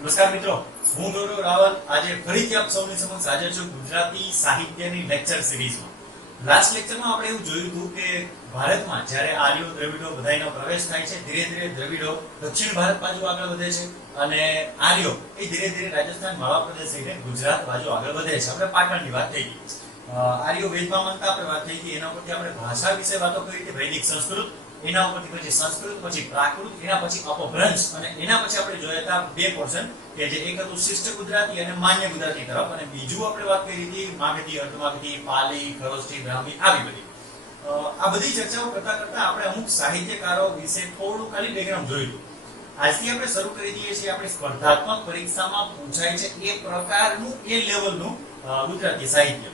નમસ્કાર મિત્રો, હું ગૌરવ રાવલ આજે ફરીથી આપ સૌની સમક્ષ હાજર છું ગુજરાતી સાહિત્યની લેક્ચર સિરીઝમાં. લાસ્ટ લેક્ચરમાં આપણે એવું જોયું હતું કે ભારતમાં જ્યારે આર્યો દ્રવિડો બધાયનો પ્રવેશ થાય છે, ધીરે ધીરે દ્રવિડો દક્ષિણ ભારત બાજુ આગળ વધે છે અને આર્યો એ ધીરે ધીરે રાજસ્થાન માળવા પ્રદેશ થઈને ગુજરાત બાજુ આગળ વધે છે. આપણે પાટણની વાત થઈ ગઈ, આર્યો વેદમાં માનતા આપણે વાત થઈ ગઈ, એના પરથી આપણે ભાષા વિશે વાતો કરી હતી, વૈદિક સંસ્કૃત, એના ઉપરથી પછી સંસ્કૃત, પછી પ્રાકૃત, એના પછી અપભ્રંશ અને એના પછી આપણે જોયા હતા બે પોર્શન કે જે એક હતું શિષ્ટ ગુજરાતી અને માન્ય ગુજરાતી તરફ, અને બીજું આપણે વાત કરી હતી માગધી, અર્ધમાગધી, પાલી, ખરોષ્ઠી, બ્રાહ્મી, આવી બધી. આ બધી ચર્ચાઓ કરતા કરતા આપણે અમુક સાહિત્યકારો વિશે થોડું ખાલી બેકગ્રાઉન્ડ જોયું. આજથી આપણે શરૂ કરી દઈએ છીએ આપણે સ્પર્ધાત્મક પરીક્ષામાં પૂછાય છે એ પ્રકારનું, એ લેવલનું ગુજરાતી સાહિત્ય.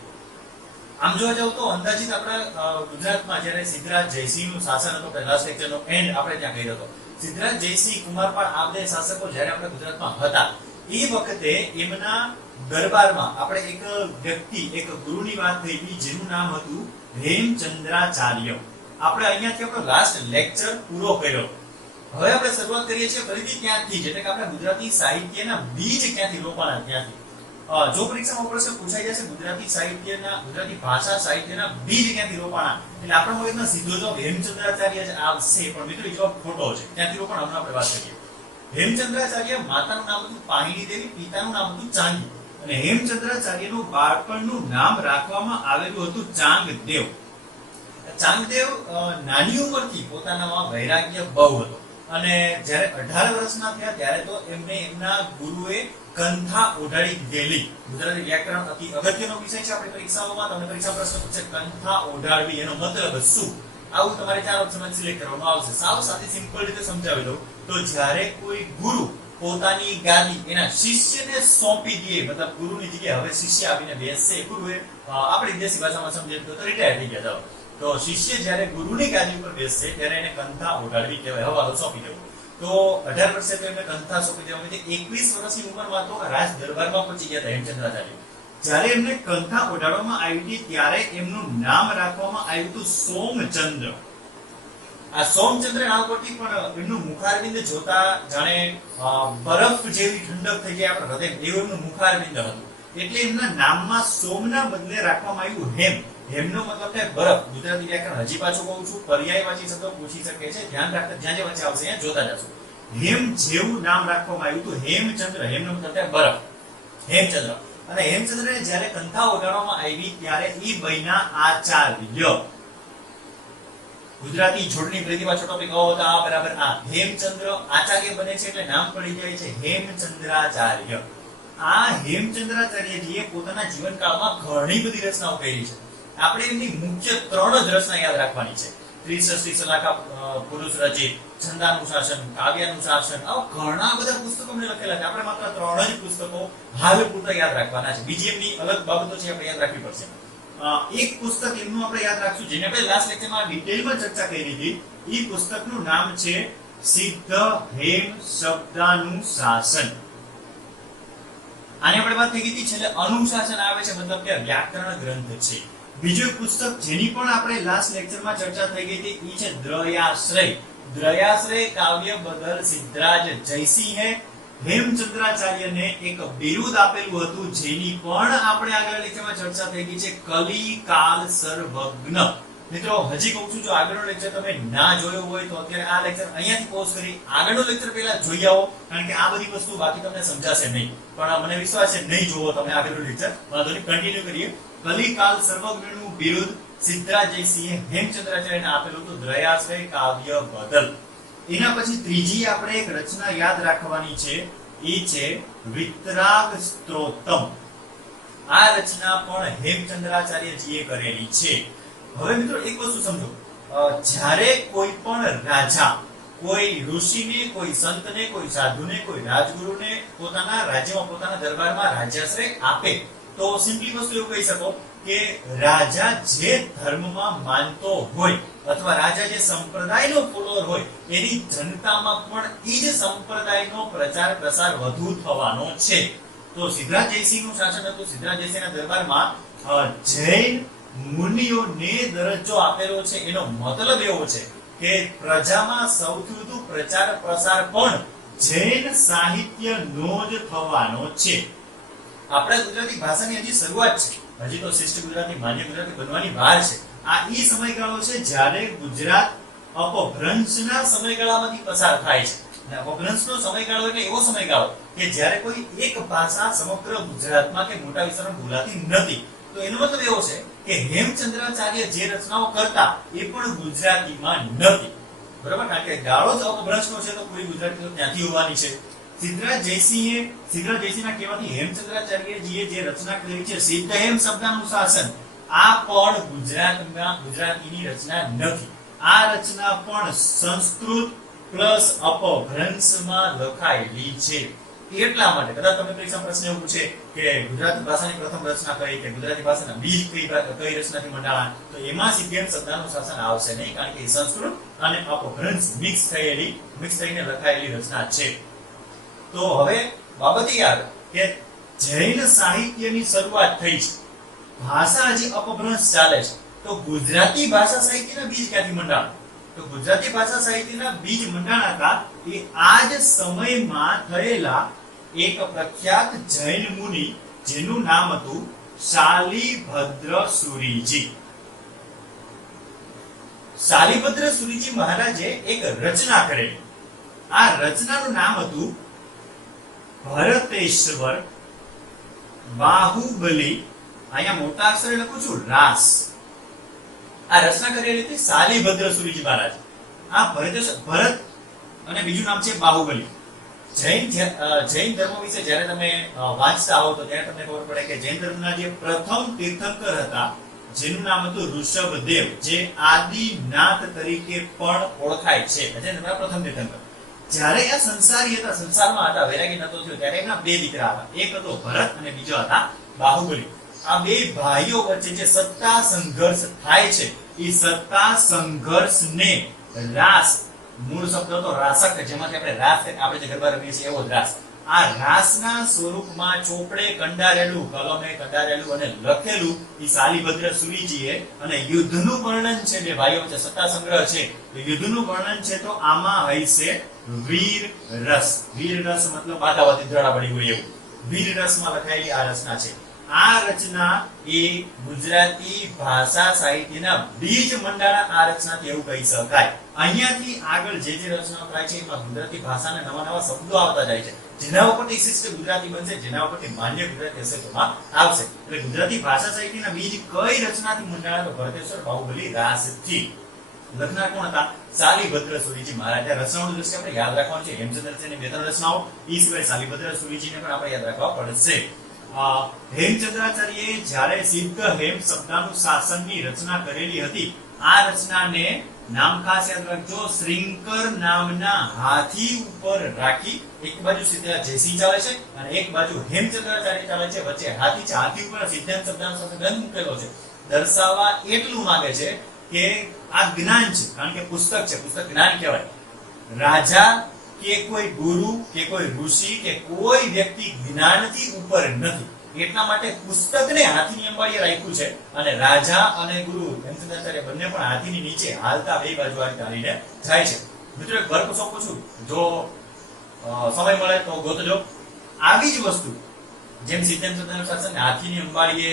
આમ જોવા જાવ તો અંદાજિત આપણા ગુજરાતમાં જ્યારે સિદ્ધરાજ જયસિંહનું શાસન હતું, પહેલા લેક્ચરનો એન્ડ આપણે ત્યાં કર્યો હતો. સિદ્ધરાજ જયસિંહ, કુમારપાળ, આ બે શાસકો જ્યારે આપણે ગુજરાતમાં હતા એ વખતે એમના દરબારમાં આપણે એક વ્યક્તિ, એક ગુરુની વાત થઈ હતી જેનું નામ હતું હેમચંદ્રાચાર્ય. આપણે અહીંયાથી આપણો લાસ્ટ લેક્ચર પૂરો કર્યો. હવે આપણે શરૂઆત કરીએ છીએ ફરીથી ત્યાંથી, એટલે કે આપણે ગુજરાતી સાહિત્યના બીજ ક્યાંથી રોપાણા ત્યાંથી. જો પરીક્ષામાં પ્રશ્ન પૂછાઈ જશે ગુજરાતી સાહિત્યના, ગુજરાતી ભાષા સાહિત્યના બીજ ક્યાંથી રોપાણા, એટલે આપણા મગજમાં સીધો જવાબ હેમચંદ્રાચાર્ય જ આવશે, પણ મિત્રો એ જવાબ ખોટો છે. ત્યાંથી રોપણ હમણાં આપણે વાત કરીએ. હેમચંદ્રાચાર્ય, માતાનું નામ હતું પાહિણી દેવી, પિતાનું નામ હતું ચાંદી, અને હેમચંદ્રાચાર્યનું બાળપણનું નામ રાખવામાં આવેલું હતું ચાંગદેવ. ચાંગદેવ નાની ઉંમરથી પોતાનામાં વૈરાગ્ય બહુ હતો, અને જ્યારે 18 વર્ષના થયા ત્યારે તો એમને એમના ગુરુએ કંથા ઓઢાડી દીધેલી. ગુજરાતી વ્યાકરણ અતિ અગત્યનો વિષય છે આપણી પરીક્ષાઓમાં. તમને પરીક્ષા પ્રશ્ન પૂછે કંથા ઓઢાડવી, એનો મતલબ શું, આવું તમારે 4 ઓપ્શનમાં સિલેક્ટ કરવાનું આવશે. સાવ સાદી સિમ્પલ રીતે સમજાવી દઉં તો જ્યારે કોઈ ગુરુ પોતાની ગાદી એના શિષ્યને સોંપી દે, મતલબ ગુરુની જગ્યાએ હવે શિષ્ય આવીને બેસશે, ગુરુએ આપણી દેશી ભાષામાં સમજે તો રિટાયર થઈ ગયા, તો શિષ્ય જ્યારે ગુરુની ગાદી ઉપર બેસશે ત્યારે એને કંથા ઓઢાડવી કહેવાય, હવાલો સોંપી દેવો. તો 18 વર્ષે તો એમને કંથા સોંપી દેવામાં, 21 વર્ષની ઉંમરમાં તો રાજ દરબારમાં પહોંચી ગયા હતા હેમચંદ્રાચાર્ય. જ્યારે એમને કંથા ઓઢાડવામાં આવી હતી ત્યારે એમનું નામ રાખવામાં આવ્યું હતું સોમચંદ્ર. આ સોમચંદ્ર નામ પરથી પણ એમનું મુખારબિંદ જોતા જાણે બરફ જેવી ઠંડક થઈ જાય આપણા હૃદય, એવું એમનું મુખારબિંદ હતું. એટલે એમના નામમાં સોમના બદલે રાખવામાં આવ્યું હેમ. હેમનો મતલબ થાય બરફ. ગુજરાતી વ્યાકરણ હજી પાછું કહું છું, પર્યાયવાચી શબ્દો પૂછી શકે છે, ધ્યાન રાખતા જ્યાં જે વચ્ચે આવશે ત્યાં જોતા જશો. હેમ જેવું નામ રાખવામાં આવ્યું હતું હેમચંદ્ર. હેમનો મતલબ થાય બરફ, હેમચંદ્ર. અને હેમચંદ્રને જ્યારે કંથા ઓઢાડવામાં આવી ત્યારે ઈ બન્યા આચાર્ય. ગુજરાતી જોડણી પ્રતિભા છોટો ટોપિક હોતા આ બરાબર આ હેમચંદ્ર આચાર્ય બને છે એટલે નામ પડી જાય છે હેમચંદ્રાચાર્ય. આ હેમચંદ્રાચાર્યજીએ પોતાના જીવનકાળમાં ઘણી બધી રચનાઓ કરી છે. આપણે એમની મુખ્ય 3 જ રચના યાદ રાખવાની છે. ત્રિશષ્ટિ સલાકા પુરુષ રચિત, છંદાનુશાસન, કાવ્યાનુશાસન, આવા ઘણા બધા પુસ્તકો એમણે લખેલા છે. આપણે માત્ર 3 જ પુસ્તકો હાલ પૂરતા યાદ રાખવાના છે. બીજી એમની અલગ બાબતો છે આપણે યાદ રાખવી પડશે. એક પુસ્તક એમનું આપણે યાદ રાખશું જેને આપણે લાસ્ટ લેક્ચરમાં ડિટેલમાં ચર્ચા કરી હતી. એ પુસ્તકનું નામ છે સિદ્ધ હેમ શબ્દાનુશાસન. આની આપણે વાત થઈ ગઈ છેલ્લે અનુશાસન આવે છે, મતલબ કે વ્યાકરણ ગ્રંથ છે. બીજું પુસ્તક જેની પણ આપણે લાસ્ટ લેક્ચરમાં ચર્ચા થઈ ગઈ હતી એ છે દ્રયાશ્રય. દ્રયાશ્રય કાવ્ય બદલ સિદ્ધરાજ જયસિંહે હેમચંદ્રાચાર્યને એક બિરુદ આપેલું હતું, જેની પણ આપણે આગળ લેક્ચરમાં ચર્ચા થઈ ગઈ છે, કલી કાલ સર્વજ્ઞ. મિત્રો હજી કહું છું, જો આગળનો લેક્ચર તમે ના જોયો હોય તો અત્યારે આ લેક્ચર અહીંયાથી પોઝ કરી આગળનો લેક્ચર પહેલા જોઈ આવો, કારણ કે આ બધી વસ્તુ બાકી તમને સમજાશે નહીં. પણ મને વિશ્વાસ છે નહીં જોવો તમે આગળનો લેક્ચર, વાંધો નહીં, કન્ટિન્યુ કરીએ. કલી કાલ સર્વજ્ઞનું બિરુદ સિદ્ધરાજ જયસિંહે હેમચંદ્રાચાર્યને આપેલું હતું દ્રયાશ્રય કાવ્ય બદલ. એના પછી ત્રીજી આપણે એક રચના યાદ રાખવાની છે, એ છે વિતરાગ સ્ત્રોતમ. આ રચના પણ હેમચંદ્રાચાર્યજીએ કરેલી છે. હવે મિત્રો એક વસ્તુ સમજો, જ્યારે કોઈ પણ રાજા કોઈ ઋષિને, કોઈ સંતને, કોઈ સાધુને, કોઈ રાજગુરુને પોતાના રાજ્યમાં, પોતાના દરબારમાં રાજ્યાશ્રય આપે તો સિમ્પલી વસ્તુ એવું કહી શકો કે રાજા જે ધર્મમાં માનતો હોય અથવા રાજા જે સંપ્રદાયનો ફોલોઅર હોય એની જનતામાં પણ એ જ સંપ્રદાયનો પ્રચાર પ્રસાર વધુ થવાનો છે. તો સિદ્ધરાજ જયસિંહનું શાસન હતું. સિદ્ધરાજ જયસિંહના દરબારમાં જૈન મુનિઓને દરજ્જો આપેલો છે. એનો મતલબ એવો છે કે પ્રજામાં સૌથી વધુ પ્રચાર પ્રસાર પણ જૈન સાહિત્યનો જ થવાનો છે. આપણા ગુજરાતી ભાષાની હજી શરૂઆત છે, હજી તો શિષ્ટ ગુજરાતી માન્ય ગુજરાતી બનવાની વાર છે. આ ઈ સમયગાળો છે જ્યારે ગુજરાત અપભ્રંશના સમયગાળામાંથી પસાર થાય છે. અને અપભ્રંશનો સમયગાળો એટલે એવો સમયગાળો કે જ્યારે કોઈ એક ભાષા સમગ્ર ગુજરાતમાં કે મોટા વિસ્તારમાં બોલાતી નથી. તો એનો મતલબ એવો છે કે હેમચંદ્રાચાર્ય જે રચનાઓ કરતા એ પણ ગુજરાતીમાં નથી. બરાબર, કારણ કે ગાળો જ અપભ્રંશનો છે તો પૂરી ગુજરાતી તો ત્યાંથી હોવાની છે. સિદ્ધરાજ જયસિંહના કહેવાથી હેમચંદ્રાચાર્યજીએ જે રચના કરી છે સિદ્ધહેમ શબ્દાનુશાસન, આ પણ ગુજરાતીની રચના નથી. આ રચના પણ સંસ્કૃત પ્લસ અપભ્રંશમાં લખાયેલી છે. એટલા માટે કદાચ તમે પરીક્ષા પ્રશ્ન એવું પૂછે કે ગુજરાતી ભાષાની પ્રથમ રચના કઈ, કે ગુજરાતી ભાષાના બીજ કઈ રચનાથી મંડાણા, તો એમાં સિદ્ધહેમ શબ્દાનુશાસન આવશે નહીં, કારણ કે સંસ્કૃત અને અપભ્રંશ મિક્સ થઈને લખાયેલી રચના છે. તો હવે બાબત એ આવે કે જૈન સાહિત્યની શરૂઆત થઈ છે, ભાષા હજી અપભ્રંશ ચાલે છે, તો ગુજરાતી ભાષા સાહિત્યના બીજ ક્યાંથી મંડાણા? તો ગુજરાતી ભાષા સાહિત્યના બીજ મંડાણા એ આ જ સમયમાં થયેલા એક પ્રખ્યાત જૈન મુનિ જેનું નામ હતું શાલિભદ્ર સુરીજી. શાલિભદ્ર સુરીજી મહારાજે એક રચના કરેલી. આ રચનાનું નામ હતું ભરતેશ્વર બાહુબલી. અહીંયા મોટા અક્ષરે લખું છું રાસ. આ રચના કરેલી હતી શાલિભદ્ર સુરીજી મહારાજ. આ ભરત અને બીજું નામ છે બાહુબલી. જૈન ધર્મ વિશે જ્યારે તમે વાંચતા હો તો ત્યારે તમને ખબર પડે કે જૈન ધર્મના જે પ્રથમ તીર્થંકર હતા જેનું નામ હતું ઋષભદેવ, જે આદિનાથ તરીકે પણ ઓળખાય છે. પ્રથમ તીર્થંકર જ્યારે આ સંસારમાં હતા, વૈરાગી નતો થયો, ત્યારે એમના બે દીકરા હતા. એક હતો ભરત અને બીજો હતા બાહુબલી. આ બે ભાઈઓ વચ્ચે જે સત્તા સંઘર્ષ થાય છે એ સત્તા સંઘર્ષને રાસ, મૂળ શબ્દ હતો રાસક, જેમાંથી આપણે જે ગરબા રમીએ છીએ એવો જ રાસ. આ રાસના સ્વરૂપમાં ચોપડે કંડારેલું, કલમે કંડારેલું અને લખેલું એ શાલિભદ્ર સુરીજીએ. અને યુદ્ધનું વર્ણન છે બે ભાઈઓ વચ્ચે, સત્તા સંગ્રહ છે તો યુદ્ધનું વર્ણન છે તો આમાં હશે વીર રસ. વીર રસ મતલબ બાધાવાથી ધડા પડી હોય એવું. વીર રસમાં લખાયેલી આ રચના છે. આ રચના એ ગુજરાતી ભાષા સાહિત્યના બીજ મંડાણા આ રચનાથી એવું કહી શકાય. અહીંયાથી આગળ જે રચનાઓ થાય છે એમાં ગુજરાતી ભાષાના નવા નવા શબ્દો આવતા જાય છે, જેના ઉપરથી શિષ્ટ ગુજરાતી બનશે, જેના ઉપરથી માન્ય ગુજરાતી અસ્તિત્વમાં આવશે. એટલે ગુજરાતી ભાષા સાહિત્યના બીજ કઈ રચનાથી મંડાણા? તો ભરતેશ્વર બાહુબલી રાસથી. લખનાર કોણ હતા? શાલિભદ્ર સુરીજી મહારાજ. રચનાઓની દ્રષ્ટિએ આપણે યાદ રાખવાનું છે હેમચંદ્રાચાર્યની બે ત્રણ રચનાઓ, એ સિવાય શાલિભદ્ર સુરીજીને પણ આપણે યાદ રાખવા પડશે. હેમચંદ્રાચાર્યએ જ્યારે સિદ્ધહેમ શબ્દાનુશાસનની રચના કરેલી હતી, આ રચનાને નામ ખાસ યાદ રાખજો, શ્રીંકર નામના હાથી ઉપર રાખી. એક બાજુ સિદ્ધરાજ જયસિંહ ચાલે છે અને એક બાજુ હેમચંદ્રાચાર્ય ચાલે છે, વચ્ચે હાથી છે. હાથી ઉપર સિદ્ધહેમ શબ્દાનુશાસન ગ્રંથ મૂકેલો છે. દર્શાવવા એટલું માંગે છે કે આ જ્ઞાન છે, કારણ કે પુસ્તક છે, પુસ્તક જ્ઞાન કહેવાય. રાજા કે કોઈ ગુરુ કે કોઈ ઋષિ કે કોઈ વ્યક્તિ જ્ઞાનથી ઉપર નથી, એટલા માટે પુસ્તકને હાથીની અંબાડીએ રાખ્યું છે. અને રાજા અને ગુરુ હેમચંદ્રાચાર્ય બંને પણ હાથીની નીચે હાલતા બે બાજુ ચાલીને જાય છે. મિત્રો એક વર્ક સોંપું છું, જો સમય મળે તો ગોતજો. આવી જ વસ્તુ જેમ સિદ્ધહેમ શબ્દાનુશાસન હાથીની અંબાડીએ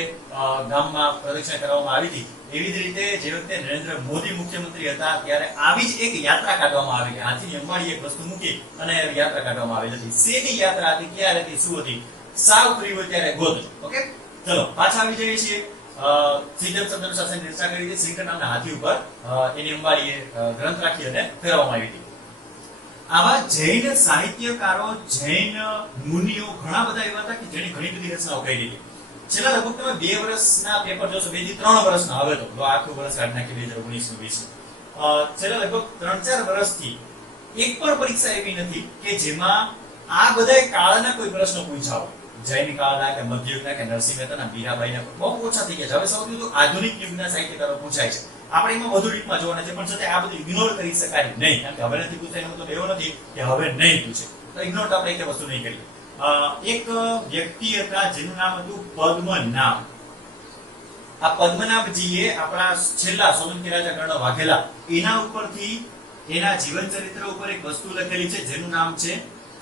ગામમાં પ્રદક્ષિણા કરવામાં આવી હતી, એવી જ રીતે જે વખતે નરેન્દ્ર મોદી મુખ્યમંત્રી હતા ત્યારે આવી જ એક યાત્રા કાઢવામાં આવી. હાથીની અંબાડીએ એક વસ્તુ મૂકી અને યાત્રા કાઢવામાં આવી હતી. શેની યાત્રા હતી, ક્યારે હતી, શું હતી, સાવ ફ્રી હોય ત્યારે ગોતજો. ઓકે, ચલો પાછા આવી જઈએ છીએ. સિદ્ધહેમ શબ્દાનુશાસનની રચના કરી હતી શ્રીંકર નામના હાથી ઉપર, એની અંબાડીએ ગ્રંથ રાખી અને ફેરવવામાં આવી હતી. આવા જૈન સાહિત્યકારો, જૈન મુનિઓ ઘણા બધા એવા હતા કે જેની ઘણી બધી રચનાઓ કરી હતી. છેલ્લા લગભગ તમે 2 વર્ષના પેપર જોશો, 2 થી 3 વર્ષના, હવે તો આખું વર્ષ કાઢી નાખી 2019 છેલ્લા લગભગ 3-4 વર્ષથી એક પણ પરીક્ષા એવી નથી કે જેમાં આ બધા કાળના કોઈ પ્રશ્નો પૂછ્યા હોય. જૈન કાળના કે મધ્યયુગના કે નરસિંહ મહેતાના, મીરાબાઈના બહુ ઓછા થઈ ગયા છે. હવે સૌથી વધુ આધુનિક યુગના સાહિત્યકારો પૂછાય છે. આપણે એમાં વધુ રીતમાં જોવાના છે, પણ છતાં આ બધું ઇગ્નોર કરી શકાય નહીં, કારણ કે હવે નથી પૂછાય એનો મતલબ એવો નથી કે હવે નહીં પૂછે. તો ઇગ્નોર તો આપણે એક વસ્તુ નહીં કરીએ. એક વ્યક્તિ હતા જેનું નામ હતું પદ્મનાભ. આ પદ્મનાભજીએ આપણા છેલ્લા સોલંકી રાજા કર્ણ વાઘેલા એના ઉપરથી એના જીવન ચરિત્ર ઉપર એક વસ્તુ લખેલી છે જેનું નામ છે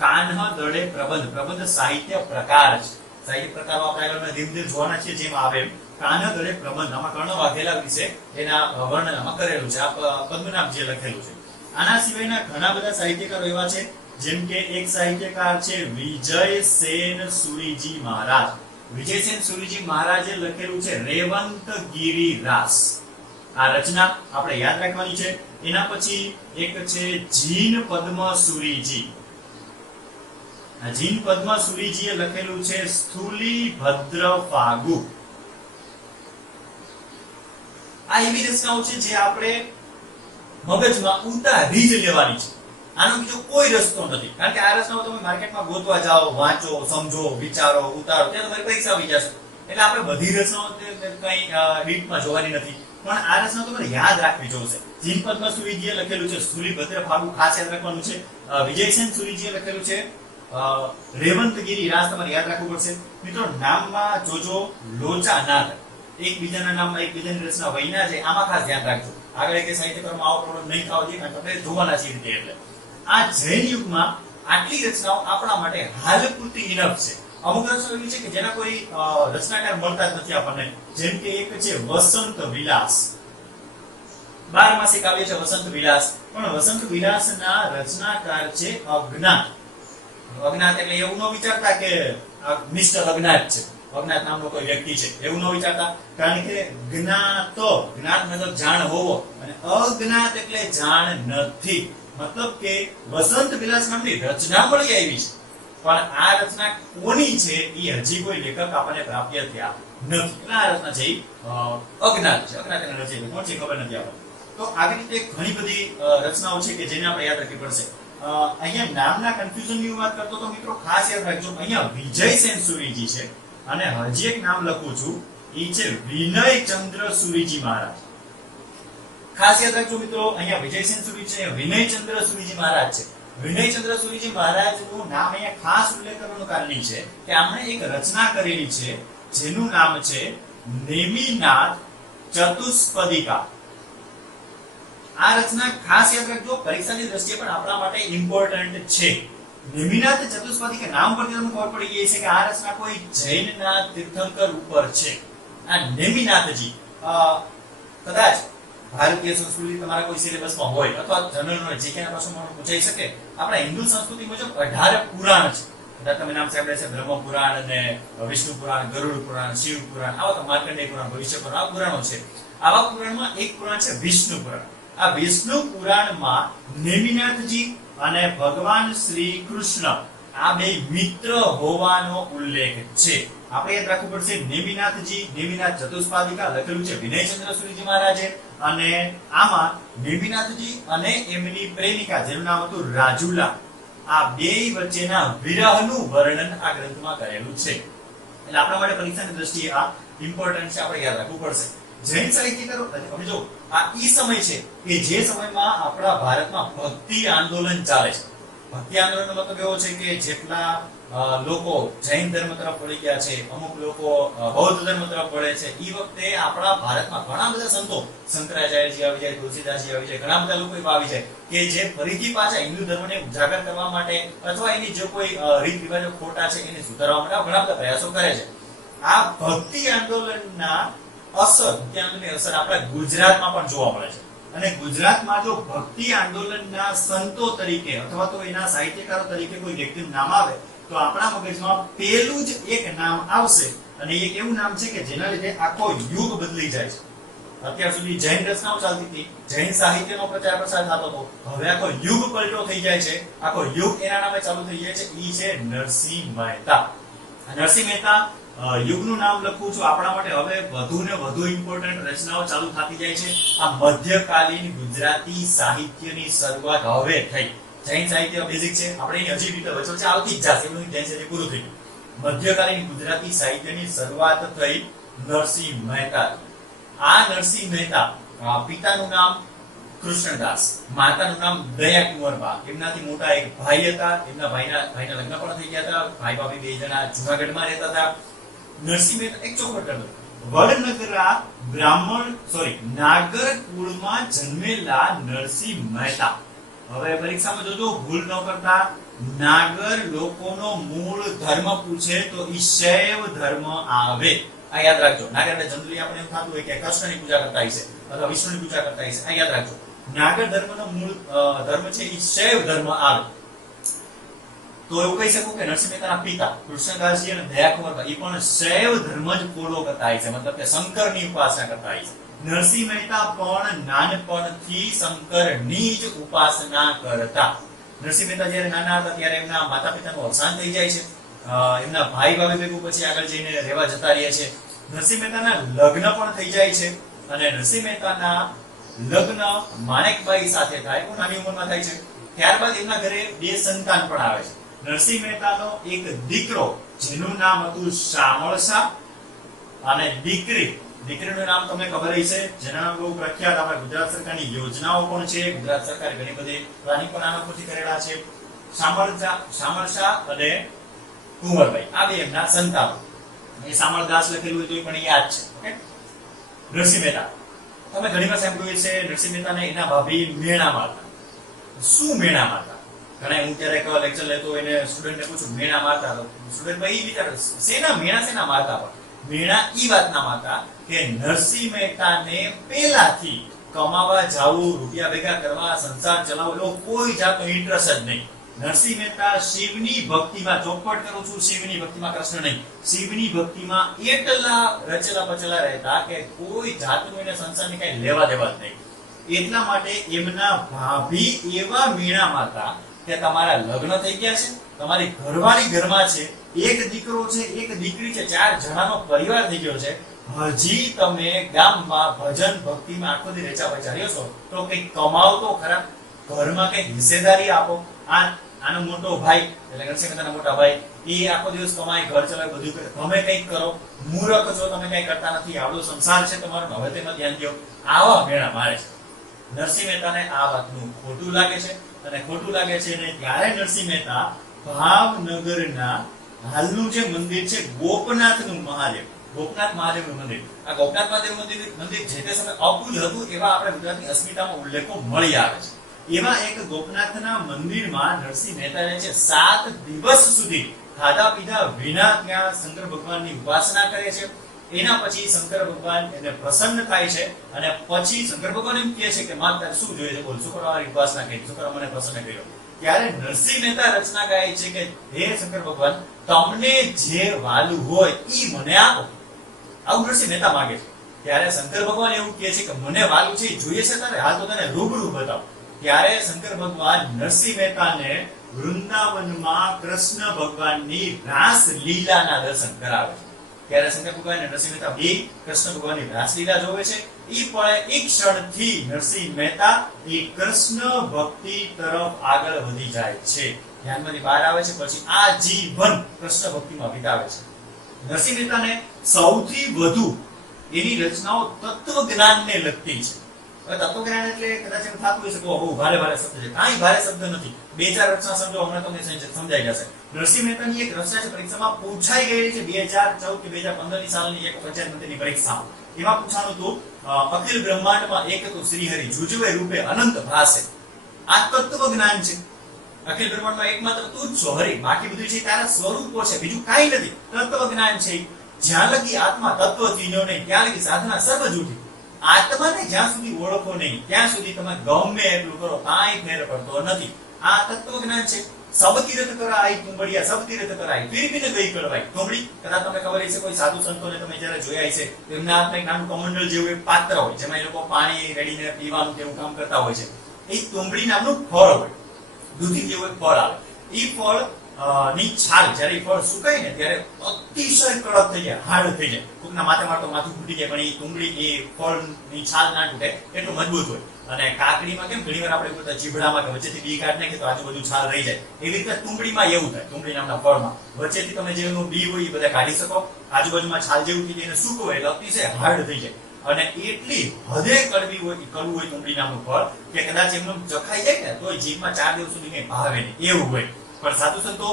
કાન્હ દળે પ્રબંધ. પ્રબંધ સાહિત્ય પ્રકાર છે. સાહિત્ય પ્રકારો આપણે આગળ ધીમે ધીમે જોવાના છીએ, જેમ આવે એમ. કાન્હ દળે પ્રબંધ, આમાં કર્ણ વાઘેલા વિશે એના વર્ણનમાં કરેલું છે. આ પદ્મનાભ જે લખેલું છે. આના સિવાયના ઘણા બધા સાહિત્યકારો એવા છે, જેમ કે એક સાહિત્યકાર છે વિજયસેન સુરીજી મહારાજ. વિજયસેન સુરીજી મહારાજે લખેલું છે રેવંતગીરી રાસ. આ રચના આપણે યાદ રાખવાની છે. એના પછી એક છે જીન પદ્મ સુરીજી. આ જીન પદ્મ સુરીજીએ લખેલું છે સ્થૂલી ભદ્ર ફાગુ. આ એવી રચનાઓ છે જે આપણે મગજમાં ઉતારી જ લેવાની છે. આનો બીજો કોઈ રસ્તો નથી, કારણ કે આ રચનાઓ તમે માર્કેટમાં ગોતવા જાઓ, વાંચો, સમજો, વિચારો, ઉતારો, ત્યાં તમારી પરીક્ષા આવી જશે. એટલે આપણે બધી રચનાઓ કઈ ડીપમાં જોવાની નથી, પણ આ રચના તમારે યાદ રાખવી જોશે. જીન પદ્મ સુરીજીએ લખેલું છે સ્થૂલી ભદ્ર ફાગુ, ખાસ યાદ રાખવાનું છે. વિજયસેન સુરીજીએ લખેલું છે રેવંતગીરી રાસ, તમારે યાદ રાખવું પડશે. મિત્રો નામમાં જોજો લોચાનાથ, એકબીજાના નામમાં એકબીજાની રચના વૈના છે, આમાં ખાસ ધ્યાન રાખજો. આગળ કે સાહિત્યકારમાં આવો પ્રોબ્લેમ નહીં થવો જોઈએ, કારણ કે આપણે જોવાના છીએ રીતે. એટલે આ જૈન યુગમાં આટલી રચનાઓ આપણા માટે હાલ પૂરતી ઇનફ છે. અમુક રચનાઓ એવી છે કે જેના કોઈ રચનાકાર મળતા જ નથી આપણને, જેમ કે એક છે વસંત વિલાસ. 12 માસિક કાવ્ય છે વસંત વિલાસ, પણ વસંત વિલાસના રચનાકાર છે અજ્ઞાત. અજ્ઞાત એટલે એવું ન વિચારતા કે મિસ્ટર અજ્ઞાત છે, અજ્ઞાત નામનો કોઈ વ્યક્તિ છે, એવું ન વિચારતા. કારણ કે જ્ઞાત, જ્ઞાત મતલબ જાણ હોવો, અને અજ્ઞાત એટલે જાણ નથી. મતલબ કે વસંત વિલાસ નામની રચના મળી આવી છે, પણ આ રચના કોની છે એ હજી કોઈ લેખક આપણને પ્રાપ્ય થયા નથી. એટલે આ રચના છે અજ્ઞાત છે. અજ્ઞાત એને રચી કોણ છે ખબર નથી આપણને. તો આવી રીતે ઘણી બધી રચનાઓ છે કે જેને આપણે યાદ રાખવી પડશે. અહીંયા નામના કન્ફ્યુઝનની વાત કરતો તો મિત્રો ખાસ યાદ રાખજો, અહીંયા વિજયસેન સુરીજી છે, અને હજી એક નામ લખું છું, એ છે વિનયચંદ્ર સુરીજી મહારાજ. ખાસ યાદ રાખજો મિત્રો, અહીંયા વિજયસેન સુરીજી છે, વિનયચંદ્ર સુરીજી મહારાજ છે. વિનયચંદ્ર સુરીજી મહારાજનું નામ અહીંયા ખાસ ઉલ્લેખ કરવાનું કારણ છે કે આમણે એક રચના કરેલી છે જેનું નામ છે નેમિનાથ ચતુષ્પદિકા. આ રચના ખાસ યાદ રાખજો, પરીક્ષાની દ્રષ્ટિએ પણ આપણા માટે ઇમ્પોર્ટન્ટ છે. નેમિનાથ ચતુષ્પદિકા નામ પરથી તમને ખબર પડી ગઈ છે કે આ રચના કોઈ જૈનના તીર્થંકર ઉપર છે. આ નેમિનાથજી કદાચ ભારતીય સંસ્કૃતિ તમારા કોઈ સિલેબસમાં હોય, અથવા જનરલ નોલેજ જીકેના પ્રશ્નો પૂછાઈ શકે. આપણા હિન્દુ સંસ્કૃતિ મુજબ 18 પુરાણ છે. કદાચ તમે નામ સાંભળ્યા છે બ્રહ્મ પુરાણ, અને વિષ્ણુ પુરાણ, ગરુડ પુરાણ, શિવ પુરાણ, આવા તો માર્કંડેય પુરાણ, ભવિષ્ય પુરાણ, આવા પુરાણો છે. આવા પુરાણમાં એક પુરાણ છે વિષ્ણુ પુરાણ. આ વિષ્ણુ પુરાણમાં નેમિનાથજી અને ભગવાન શ્રી કૃષ્ણ આ બે મિત્ર હોવાનો ઉલ્લેખ છે. આપણે યાદ રાખવું પડશે, નેમિનાથજી, નેમિનાથ ચતુષ્પાદિકા લખેલું છે વિનયચંદ્ર સુરીજી મહારાજે, અને આમાં નેમિનાથજી અને એમની પ્રેમિકા જેનું નામ હતું રાજુલા, આ બે વચ્ચેના વિરહનું વર્ણન આ ગ્રંથમાં કરેલું છે. એટલે આપણા માટે પરીક્ષાની દ્રષ્ટિએ આ ઇમ્પોર્ટન્ટ છે, આપણે યાદ રાખવું પડશે. જૈન સાહિત્યકારો, હવે જો આ ઈ સમય છે કે જે સમયમાં આપણા ભારતમાં ભક્તિ આંદોલન ચાલે છે. ભક્તિ આંદોલનનો મતલબ એવો છે કે જેટલા લોકો જૈન ધર્મ તરફ વળી ગયા છે, અમુક લોકો બૌદ્ધ ધર્મ તરફ વળે છે, એ વખતે આપણા ભારતમાં ઘણા બધા સંતો, શંકરાચાર્યજી આવી જાય, તુલસીદાસજી આવી જાય, ઘણા બધા લોકો એવા આવી જાય કે જે ફરીથી પાછા હિન્દુ ધર્મને ઉજાગર કરવા માટે, અથવા એની જે કોઈ રીત રિવાજો ખોટા છે એને સુધારવા માટે ઘણા બધા પ્રયાસો કરે છે. આ ભક્તિ આંદોલનના અસર, ભક્તિ આંદોલનની અસર આપણા ગુજરાતમાં પણ જોવા મળે છે. અને ગુજરાતમાં જો ભક્તિ આંદોલનના સંતો તરીકે અથવા તો એના સાહિત્યકારો તરીકે કોઈ વ્યક્તિનું નામ આવે તો આપણા મગજમાં પહેલું જ એક નામ આવશે, અને એક એવું નામ છે કે જેના લીધે આખો યુગ બદલી જાય છે. અત્યાર સુધી જૈન રચનાઓ ચાલતી હતી, જૈન સાહિત્યનો પ્રચાર પ્રસાર થતો હતો, હવે આખો યુગ પલટો થઈ જાય છે, આખો યુગ એના નામે ચાલુ થઈ જાય છે. ઈ છે નરસિંહ મહેતા. નરસિંહ મહેતા યુગનું નામ લખું છું આપણા માટે હવે વધુ ને વધુ ઇમ્પોર્ટન્ટ રચનાઓ ચાલુ થતી જાય છે. આ મધ્યકાલીન ગુજરાતી સાહિત્યની શરૂઆત હવે થઈ. જૈન સાહિત્ય બેઝિક છે, આપણે એની હજી રીતે વચ્ચે આવતી જ જશે, એવું જૈન સાહિત્ય પૂરું થઈ ગયું. મધ્યકાલીન ગુજરાતી સાહિત્યની શરૂઆત થઈ નરસિંહ મહેતા. આ નરસિંહ મહેતા, પિતાનું નામ કૃષ્ણદાસ, માતાનું નામ દયા કુંવરબા. એમનાથી મોટા એક ભાઈ હતા, એમના ભાઈના લગ્ન પણ થઈ ગયા હતા. ભાઈ ભાભી બે જણા જૂનાગઢમાં રહેતા હતા. નરસિંહ મહેતા એક ચોખવટ કરતો, વડનગરા નાગર કુળમાં જન્મેલા નરસિંહ મહેતા. હવે પરીક્ષામાં જોજો ભૂલ ન કરતા, નાગર લોકોનો મૂળ ધર્મ પૂછે તો ઈ શૈવ ધર્મ આવે. આ યાદ રાખજો. નાગર એટલે જનરલી આપણે એમ થતું હોય કે કૃષ્ણની પૂજા કરતા હશે અથવા વિષ્ણુની પૂજા કરતા હશે. આ યાદ રાખજો. નાગર ધર્મનો મૂળ ધર્મ છે ઈ શૈવ ધર્મ આવે. તો એવું કહી શકું કે નરસિંહ મહેતાના પિતા કૃષ્ણદાસજી અને દયાકુમાર એ પણ શૈવ ધર્મ જ ફોલો કરતા હશે, મતલબ કે શંકરની ઉપાસના કરતા હશે. નરસિંહ મહેતા પણ નાનપણથી શંકરની જ ઉપાસના કરતા. નરસિંહ મહેતા જ્યારે નાના હતા ત્યારે એમના માતા પિતાનું અવસાન થઈ જાય છે. એમના ભાઈ ભાભી ભેગું પછી આગળ જઈને રહેવા જતા રહે છે. નરસિંહ મહેતાના લગ્ન પણ થઈ જાય છે અને નરસિંહ મહેતાના લગ્ન માણેકબાઈ સાથે થાય, બહુ નાની ઉંમરમાં થાય છે. ત્યારબાદ એમના ઘરે બે સંતાન પણ આવે છે. નરસિંહ મહેતાનો એક દીકરો જેનું નામ હતું શામળશા અને દીકરીનું નામ તમને ખબર હશે, જેના નામ બહુ પ્રખ્યાત આપણા ગુજરાત સરકારની યોજનાઓ પણ છે. ગુજરાત સરકારે ઘણી બધી પ્લાનિંગ પણ આના પરથી કરેલા છે. શામળશા અને કુંવરબાઈ આ બે એમના સંતાનો. એ શામળદાસ લખેલું હોય તો પણ યાદ છે. ઓકે. નરસિંહ મહેતા તમે ઘણી વાર સાંભળ્યું છે નરસિંહ મહેતાને એના ભાભી મેણા મારતા. શું મેણા મારતા? ઘણા હું ત્યારે એક લેક્ચર લેતો એને સ્ટુડન્ટને પૂછું મેણા મારતા, તો સ્ટુડન્ટ ભાઈ એ વિચારે શેના મારતા? પણ મેણા ઈ વાતના મારતા કે નરસિંહ મહેતાને પહેલાથી કમાવા જાવું, રૂપિયા ભેગા કરવા, સંસાર ચલાવવો કોઈ જાતનો ઇન્ટરેસ્ટ જ નહીં. નરસિંહ મહેતા શિવની ભક્તિમાં, ચોખવટ કરું છું, શિવની ભક્તિમાં, કૃષ્ણ નહીં, શિવની ભક્તિમાં એટલા રચેલા પચેલા રહેતા કે કોઈ જાતનું એને સંસારની કઈ લેવા દેવા જ નહીં. એટલા માટે એમના ભાભી એવા મીણા મારતા કે તમારા લગ્ન થઈ ગયા છે, તમારી ઘરવાળી ઘરમાં છે, એક દીકરો છે, એક દીકરી છે, 4 જણાનો પરિવાર થઈ ગયો છે, હજી તમે ગામમાં ભજન ભક્તિમાં આખો દી રેચા પચા રહ્યો છો, તો કંઈક કમાવ તો ખરા, ઘરમાં કંઈક હિસ્સેદારી આપો. આનો મોટો ભાઈ એટલે નરસિંહ મહેતાના મોટા ભાઈ એ આખો દિવસ કમાય, ઘર ચલાવે, બધું કરે, તમે કંઈક કરો, મૂર્ખ છો, તમે કંઈ કરતા નથી, આવડો સંસાર છે તમારો, હવે તેમાં ધ્યાન દો. આવા મેળા મારે છે. નરસિંહ મહેતાને આ વાતનું ખોટું લાગે છે અને ખોટું લાગે છે ને ત્યારે નરસિંહ મહેતા ભાવનગરના હાલનું જે મંદિર છે ગોપનાથનું મહાદેવનું મંદિર, આ ગોપનાથ મહાદેવ મંદિર જે તે સમયે અબુલ હતું એવા આપણે ગુજરાતની અસ્મિતામાં ઉલ્લેખો મળી આવે છે. એવા એક ગોપનાથના મંદિરમાં નરસિંહ મહેતાએ છે 7 દિવસ સુધી ખાધા પીધા વિના ત્યાં શંકર ભગવાનની ઉપાસના કરે છે. એના પછી શંકર ભગવાન એને પ્રસન્ન થાય છે અને પછી શંકર ભગવાન એમ કહે છે કે માં તારે શું જોઈએ છે, બોલ, શું કરવા મારી ઉપાસના કરી, શું કરવા મને પ્રસન્ન કર્યો. ત્યારે નરસિંહ મહેતા રચના ગાય છે કે હે શંકર ભગવાન, તમને જે વાલું હોય ઈ મને આપો. આવું નરસિંહ મહેતા માંગે છે. ત્યારે શંકર ભગવાન એવું કહે છે કે મને વાલું છે જોઈએ છે તારે, હાલ તો તને રૂબરૂ બતાવો. ત્યારે શંકર ભગવાન નરસિંહ મહેતાને વૃંદાવનમાં કૃષ્ણ ભગવાનની રાસ લીલાના દર્શન કરાવે છે. ત્યારે શંકર ભગવાન અને નરસિંહ મહેતા બે કૃષ્ણ ભગવાનની રાસલીલા જોવે છે. ઈ પણ એક ક્ષણથી નરસિંહ મહેતા એ કૃષ્ણ ભક્તિ તરફ આગળ વધી જાય છે, ધ્યાનમાંથી બહાર આવે છે, પછી આજીવન કૃષ્ણ ભક્તિમાં વિતાવે છે. નરસિંહ મહેતાને સૌથી વધુ એની રચનાઓ તત્વજ્ઞાનને લગતી છે. હવે તત્વજ્ઞાન એટલે કદાચ એમ થતું હોય છે કે બહુ ભારે શબ્દ છે. કાંઈ ભારે શબ્દ નથી. 2-4 રચના સમજો, હમણાં તમને સમજાઈ જશે. નરસિંહ મહેતાની એક રચના છે, પરીક્ષામાં પૂછાઈ ગયેલી છે 2014 કે 2015 ની સાલની એક પંચાયત મંત્રીની પરીક્ષામાં. એમાં પૂછાણું હતું અખિલ બ્રહ્માંડમાં એક તો શ્રીહરિ જુજવે રૂપે અનંત ભાસે. આ તત્વજ્ઞાન છે. અખિલ બ્રહ્માંડમાં એકમાત્ર તું જ છો હરિ, બાકી બધું છે તારા સ્વરૂપો છે, બીજું કાંઈ નથી. તત્વજ્ઞાન છે. જ્યાં લગી આત્મા તત્વ ચીન્યો નહીં ત્યાં લગી સાધના સર્વ જૂઠી. આત્માને જ્યાં સુધી ઓળખો નહીં ત્યાં સુધી તમે ગમે એટલું કરો કાંઈ ફેર પડતો નથી. આ તત્વજ્ઞાન છે. સબ તીર્થ કરાય તુંબડિયા, સબ તીર્થ કરાય ફિર ભી ન ગઈ કળવાય. તુંબડી કદાચ તમને ખબર હશે, કોઈ સાધુ સંતોને તમે જ્યારે જોયા હશે તો એમના હાથમાં એક નાનું કમંડલ જેવું એક પાત્ર હોય જેમાં એ લોકો પાણી રેડીને પીવાનું તેવું કામ કરતા હોય છે. એ તુંબડી નામનું ફળ હોય, દૂધી જેવું એક ફળ આવે. એ ફળ ની છાલ જ્યારે ફળ સુકાય ને ત્યારે અતિશય કડક થઈ જાય, હાર્ડ થઈ જાય. કોકના માથે મારતો માથું ફૂટી જાય, પણ એ તુંબડી એ ફળની છાલ ના તૂટે એટલું મજબૂત હોય. અને કાકડીમાં કેમ ઘણીવાર આપણે બોલતા જીભડામાં કે વચ્ચેથી બી કાઢ નાખે તો આજુબાજુ છાલ રહી જાય, એવી રીતે તુંબડીમાં એવું થાય. તુંબડી નામના ફળમાં વચ્ચેથી તમે જેનું બી હોય એ બધા કાઢી શકો, આજુબાજુમાં છાલ જેવું થઈ જાય, એને સૂકવે એટલે અતિશય હાર્ડ થઈ જાય. અને એટલી હદે કડવું હોય તુંબડી નામનું ફળ કે કદાચ એમનું ચખાઈ જાય ને તો જીભમાં 4 દિવસ સુધી કઈ ભાવે નહીં એવું હોય. પણ સાધુ સંતો